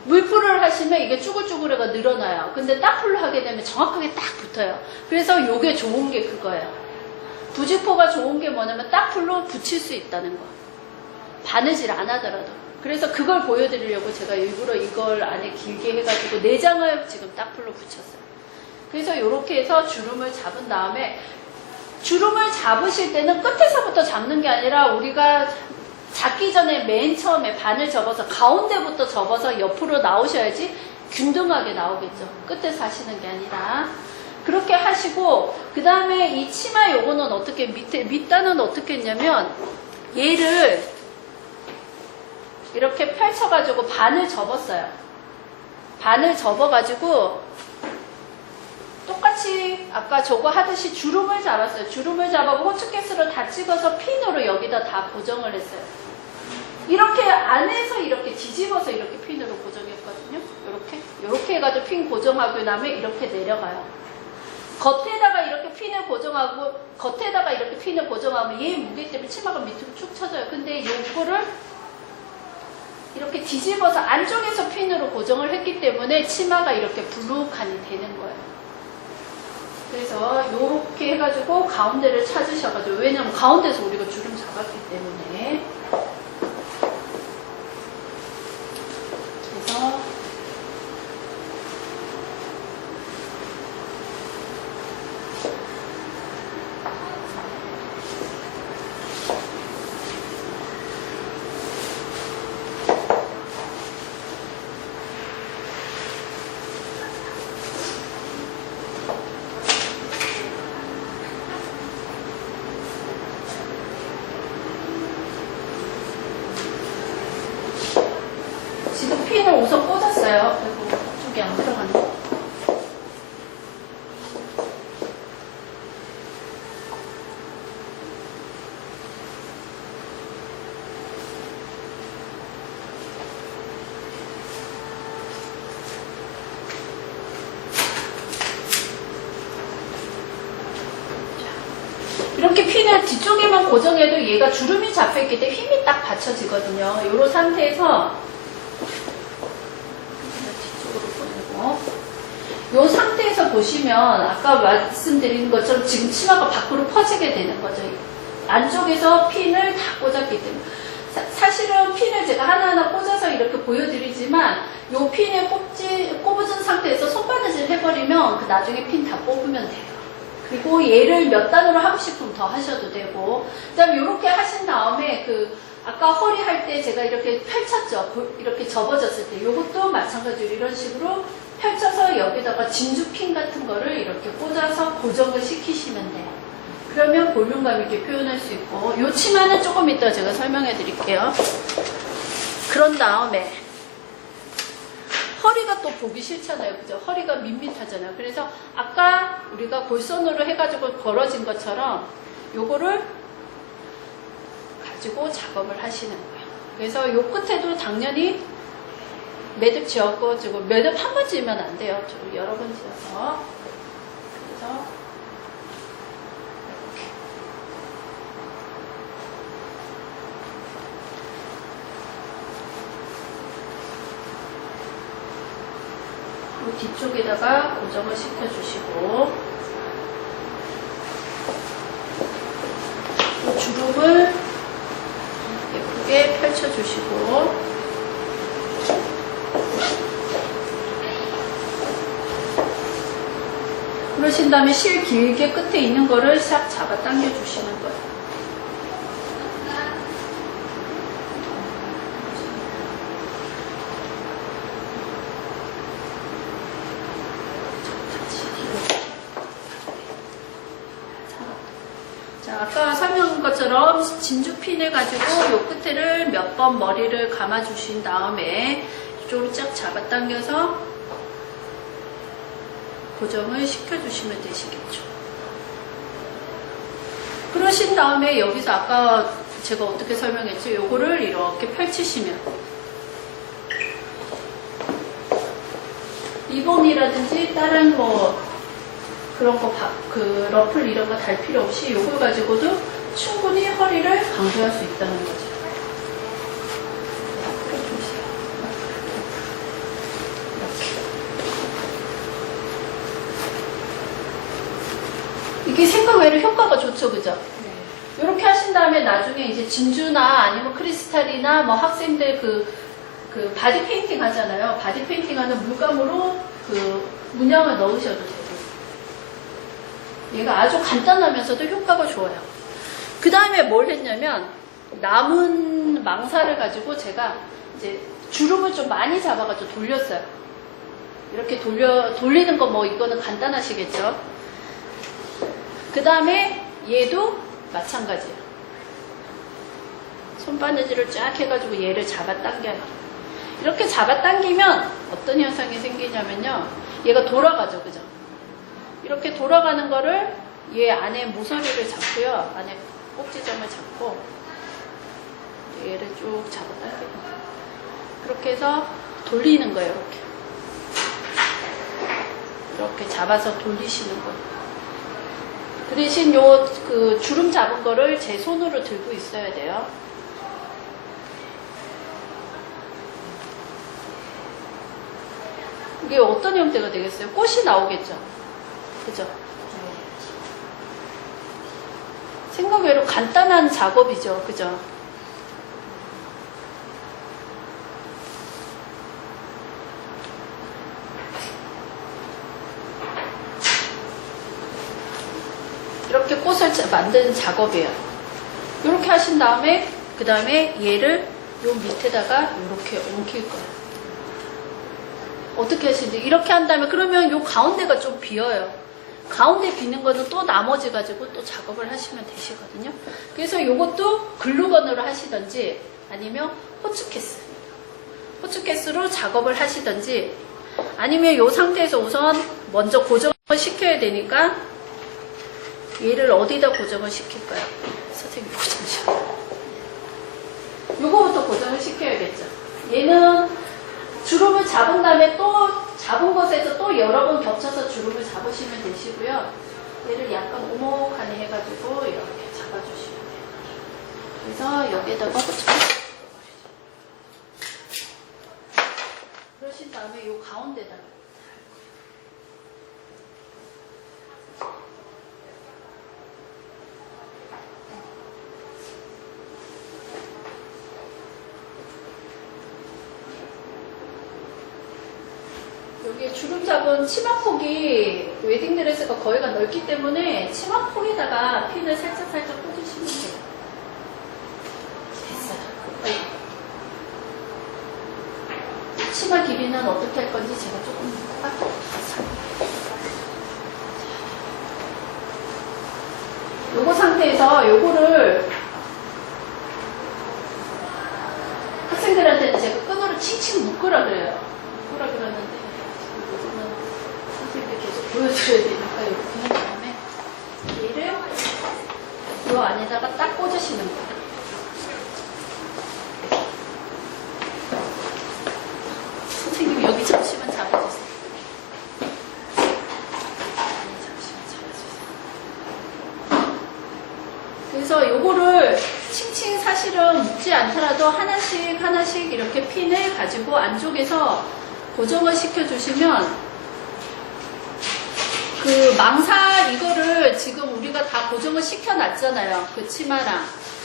물풀을 하시면 이게 쭈글쭈글해가 늘어나요. 근데 딱풀을 하게 되면 정확하게 딱 붙어요. 그래서 이게 좋은 게 그거예요. 부직포가 좋은 게 뭐냐면 딱풀로 붙일 수 있다는 거. 바느질 안 하더라도. 그래서 그걸 보여드리려고 제가 일부러 이걸 안에 길게 해가지고 내장을 지금 딱풀로 붙였어요. 그래서 이렇게 해서 주름을 잡은 다음에 주름을 잡으실 때는 끝에서부터 잡는 게 아니라 우리가 잡기 전에 맨 처음에 반을 접어서 가운데부터 접어서 옆으로 나오셔야지 균등하게 나오겠죠. 끝에서 하시는 게 아니라. 그렇게 하시고 그 다음에 이 치마 요거는 어떻게 밑단은 어떻게 했냐면 얘를 이렇게 펼쳐가지고 반을 접었어요. 반을 접어가지고 똑같이 아까 저거 하듯이 주름을 잡았어요. 주름을 잡아고 호츠케스를 다 찍어서 핀으로 여기다 다 고정을 했어요. 이렇게 안에서 이렇게 뒤집어서 이렇게 핀으로 고정했거든요. 이렇게 해가지고 핀 고정하고 나면 이렇게 내려가요. 겉에다가 이렇게 핀을 고정하면 얘 무게 때문에 치마가 밑으로 축 처져요. 근데 요거를 이렇게 뒤집어서 안쪽에서 핀으로 고정을 했기 때문에 치마가 이렇게 불룩하니 되는 거예요. 그래서 이렇게 해가지고 가운데를 찾으셔가지고 왜냐면 가운데서 우리가 주름 잡았기 때문에 그래서 지금 핀을 우선 꽂았어요. 그리고 쪽이 안 들어가네. 그냥 뒤쪽에만 고정해도 얘가 주름이 잡혀있기 때문에 힘이 딱 받쳐지거든요. 이런 상태에서 뒤쪽으로 보내고 이 상태에서 보시면 아까 말씀드린 것처럼 지금 치마가 밖으로 퍼지게 되는 거죠. 안쪽에서 핀을 다 꽂았기 때문에 사실은 핀을 제가 하나하나 꽂아서 이렇게 보여드리지만 이 핀에 꼽은 상태에서 손바느질 해버리면 그 나중에 핀 다 뽑으면 돼요. 그리고 얘를 몇 단으로 하고 싶으면 더 하셔도 되고, 그 다음에 이렇게 하신 다음에 아까 허리 할 때 제가 이렇게 펼쳤죠. 이렇게 접어졌을 때 이것도 마찬가지로 이런 식으로 펼쳐서 여기다가 진주핀 같은 거를 이렇게 꽂아서 고정을 시키시면 돼요. 그러면 볼륨감 있게 표현할 수 있고, 이 치마는 조금 이따 제가 설명해 드릴게요. 그런 다음에 허리가 또 보기 싫잖아요. 그죠? 허리가 밋밋하잖아요. 그래서 아까 우리가 골선으로 해가지고 벌어진 것처럼 요거를 가지고 작업을 하시는 거예요. 그래서 요 끝에도 당연히 매듭 지어가지고, 매듭 한 번 지으면 안 돼요. 여러 번 지어서. 그래서 뒤쪽에다가 고정을 시켜주시고, 주름을 예쁘게 펼쳐주시고, 그러신 다음에 실 길게 끝에 있는 거를 싹 잡아 당겨 주시는 거예요. 자, 아까 설명한 것처럼 진주핀을 가지고 요 끝에를 몇 번 머리를 감아 주신 다음에 이쪽으로 쫙 잡아 당겨서 고정을 시켜주시면 되시겠죠. 그러신 다음에 여기서 아까 제가 어떻게 설명했죠? 요거를 이렇게 펼치시면 리본이라든지 다른 그런 거, 러플 이런 거 달 필요 없이 요걸 가지고도 충분히 허리를 강조할 수 있다는 거죠. 이게 생각 외로 효과가 좋죠, 그죠? 네. 이렇게 하신 다음에 나중에 이제 진주나 아니면 크리스탈이나 뭐 학생들 그 바디 페인팅 하잖아요. 바디 페인팅 하는 물감으로 문양을 넣으셔도 돼요. 얘가 아주 간단하면서도 효과가 좋아요. 그 다음에 뭘 했냐면, 남은 망사를 가지고 제가 이제 주름을 좀 많이 잡아가지고 돌렸어요. 이렇게 돌리는 거 이거는 간단하시겠죠? 그 다음에 얘도 마찬가지예요. 손바느질을 쫙 해가지고 얘를 잡아당겨요. 이렇게 잡아당기면 어떤 현상이 생기냐면요. 얘가 돌아가죠, 그죠? 이렇게 돌아가는 거를 얘 안에 모서리를 잡고요. 안에 꼭지점을 잡고 얘를 쭉 잡아당기는 거예요. 그렇게 해서 돌리는 거예요. 이렇게 잡아서 돌리시는 거예요. 그 대신 주름 잡은 거를 제 손으로 들고 있어야 돼요. 이게 어떤 형태가 되겠어요? 꽃이 나오겠죠? 그죠? 생각 외로 간단한 작업이죠. 그죠? 이렇게 꽃을 만드는 작업이에요. 이렇게 하신 다음에 그 다음에 얘를 요 밑에다가 이렇게 옮길 거예요. 어떻게 하시는지 이렇게 한 다음에 그러면 요 가운데가 좀 비어요. 가운데 비는 거는 또 나머지 가지고 또 작업을 하시면 되시거든요. 그래서 요것도 글루건으로 하시던지 아니면 호츠케스로 작업을 하시던지 아니면 요 상태에서 우선 먼저 고정을 시켜야 되니까 얘를 어디다 고정을 시킬까요? 선생님 고정이죠. 요거부터 고정을 시켜야겠죠. 얘는 주름을 잡은 다음에 또 잡은 것에서 또 여러 번 겹쳐서 주름을 잡으시면 되시고요. 얘를 약간 오목하게 해가지고 이렇게 잡아주시면 돼요. 그래서 여기에다가 붙여주세요. 그러신 다음에 요 가운데다가 여기에 주름 잡은 치마폭이 웨딩드레스가 거의가 넓기 때문에 치마폭에다가 핀을 살짝 꽂으시면 돼요. 됐어요. 치마 길이는 어떻게 할 건지 제가 조금 요거 상태에서 요거를 학생들한테는 제가 끈으로 칭칭 묶으라 그래요. 묶으라 그러는데 요즘은 선생님들 계속 보여드려야 되니까 이렇게 한 다음에 얘를 요 안에다가 딱 꽂으시는 거예요. 선생님 여기 잠시만 잡아주세요. 잠시만 잡아주세요. 그래서 요거를 칭칭 사실은 묶지 않더라도 하나씩 이렇게 핀을 가지고 안쪽에서 고정을 시켜주시면 그 망사 이거를 지금 우리가 다 고정을 시켜놨잖아요. 그 치마랑.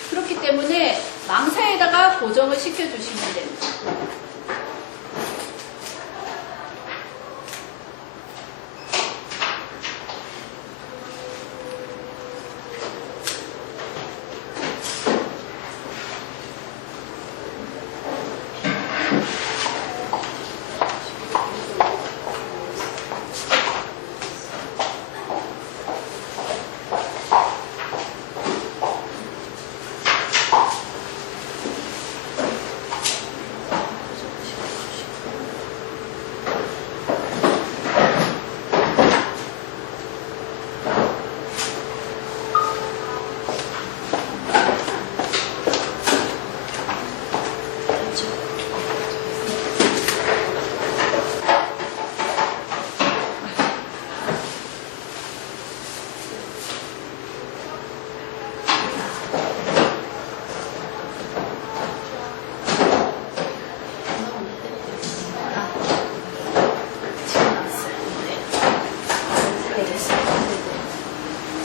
그렇기 때문에 망사에다가 고정을 시켜주시면 됩니다.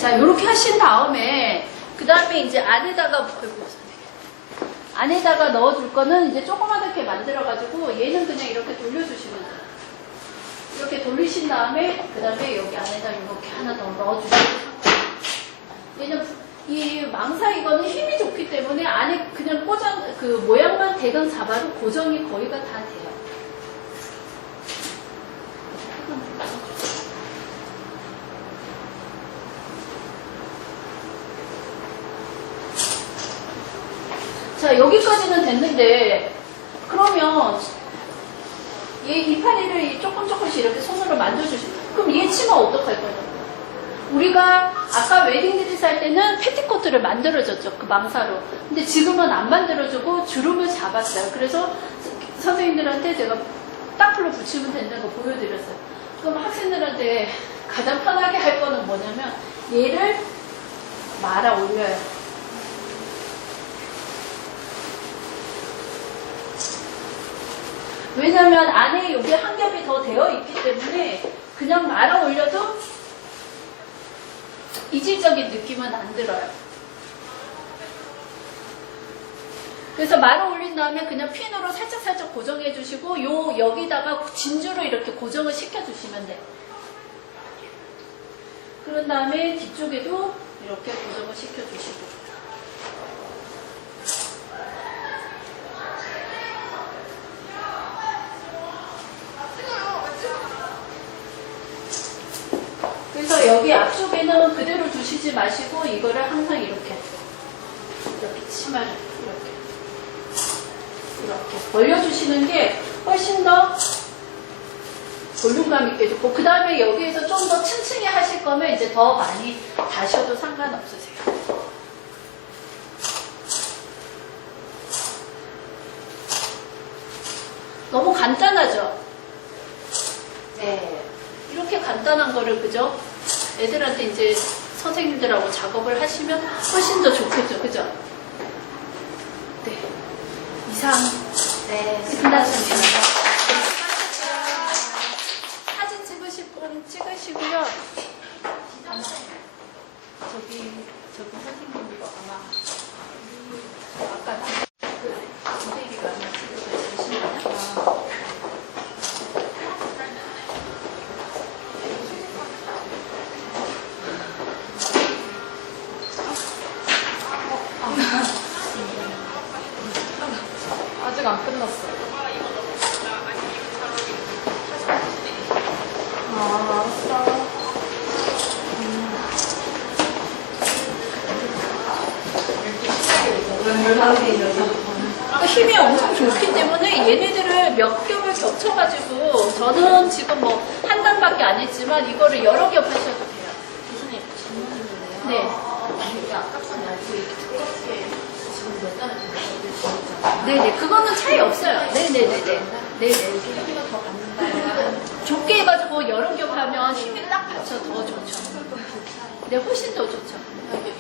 자, 요렇게 하신 다음에 그 다음에 이제 안에다가 넣어줄 거는 이제 조그맣게 만들어가지고 얘는 그냥 이렇게 돌려주시면 돼요. 이렇게 돌리신 다음에 그 다음에 여기 안에다 이렇게 하나 더 넣어주시면 돼요. 얘는 이 망사 이거는 힘이 좋기 때문에 안에 그냥 그 모양만 대강 잡아도 고정이 거의가 다 돼요. 자, 여기까지는 됐는데 그러면 얘 이파리를 조금씩 이렇게 손으로 만져주시면 그럼 얘 치마 어떡할 거냐고. 우리가 아까 웨딩드레스 할 때는 패티코트를 만들어줬죠. 그 망사로. 근데 지금은 안 만들어주고 주름을 잡았어요. 그래서 선생님들한테 제가 딱풀로 붙이면 된다는 거 보여드렸어요. 그럼 학생들한테 가장 편하게 할 거는 뭐냐면 얘를 말아 올려요. 왜냐면 안에 여기 한 겹이 더 되어 있기 때문에 그냥 말아 올려도 이질적인 느낌은 안 들어요. 그래서 말아 올린 다음에 그냥 핀으로 살짝 고정해 주시고 여기다가 진주로 이렇게 고정을 시켜 주시면 돼요. 그런 다음에 뒤쪽에도 이렇게 고정을 시켜 주시고 그래서 여기 앞쪽에는 그대로 두시지 마시고 이거를 항상 이렇게 치마를 이렇게 벌려주시는 게 훨씬 더 볼륨감 있게 좋고 그 다음에 여기에서 좀 더 층층이 하실 거면 이제 더 많이 다셔도 상관없으세요. 너무 간단하죠? 네. 이렇게 간단한 거를 그죠? 애들한테 이제 선생님들하고 작업을 하시면 훨씬 더 좋겠죠. 그죠? 네. 이상 끝났습니다. 사진 찍으실 분 찍으시고요. 저기 선생님도 아마 아까 선생님이 아마 찍으고 계시나요? 아직 안 끝났어요. 알았어. 힘이 엄청 좋기 때문에 얘네들을 몇 겹을 겹쳐가지고 저는 지금 뭐 한 단밖에 안 했지만 이거를 여러 겹 하셔도 돼요. 교수님, 질문인데요. 네. 이게 아깝잖아요. 이렇게 두껍게 지금 몇 단을 줬잖아요. 네네, 그거는 차이 없어요. 네네네네. 네네. 힘이 더 받는다면 좁게 해가지고 여러 겹 하면 힘이 딱 받쳐 더 좋죠. 네, 훨씬 더 좋죠.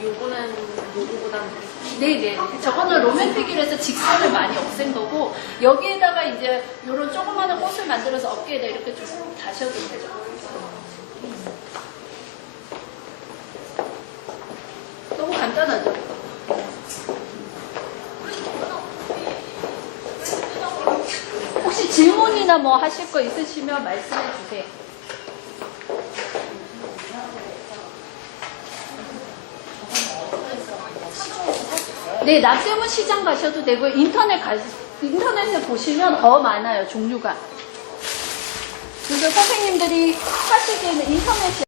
요거는 요거보다는 네네. 저거는 로맨픽이라서 직선을 많이 없앤 거고, 여기에다가 이제 요런 조그마한 꽃을 만들어서 어깨에다 이렇게 쭉 다셔도 되죠. 너무 간단하죠? 혹시 질문이나 뭐 하실 거 있으시면 말씀해 주세요. 네, 낙대문 시장 가셔도 되고 인터넷에 보시면 더 많아요, 종류가. 그래서 선생님들이 하시기에는 인터넷이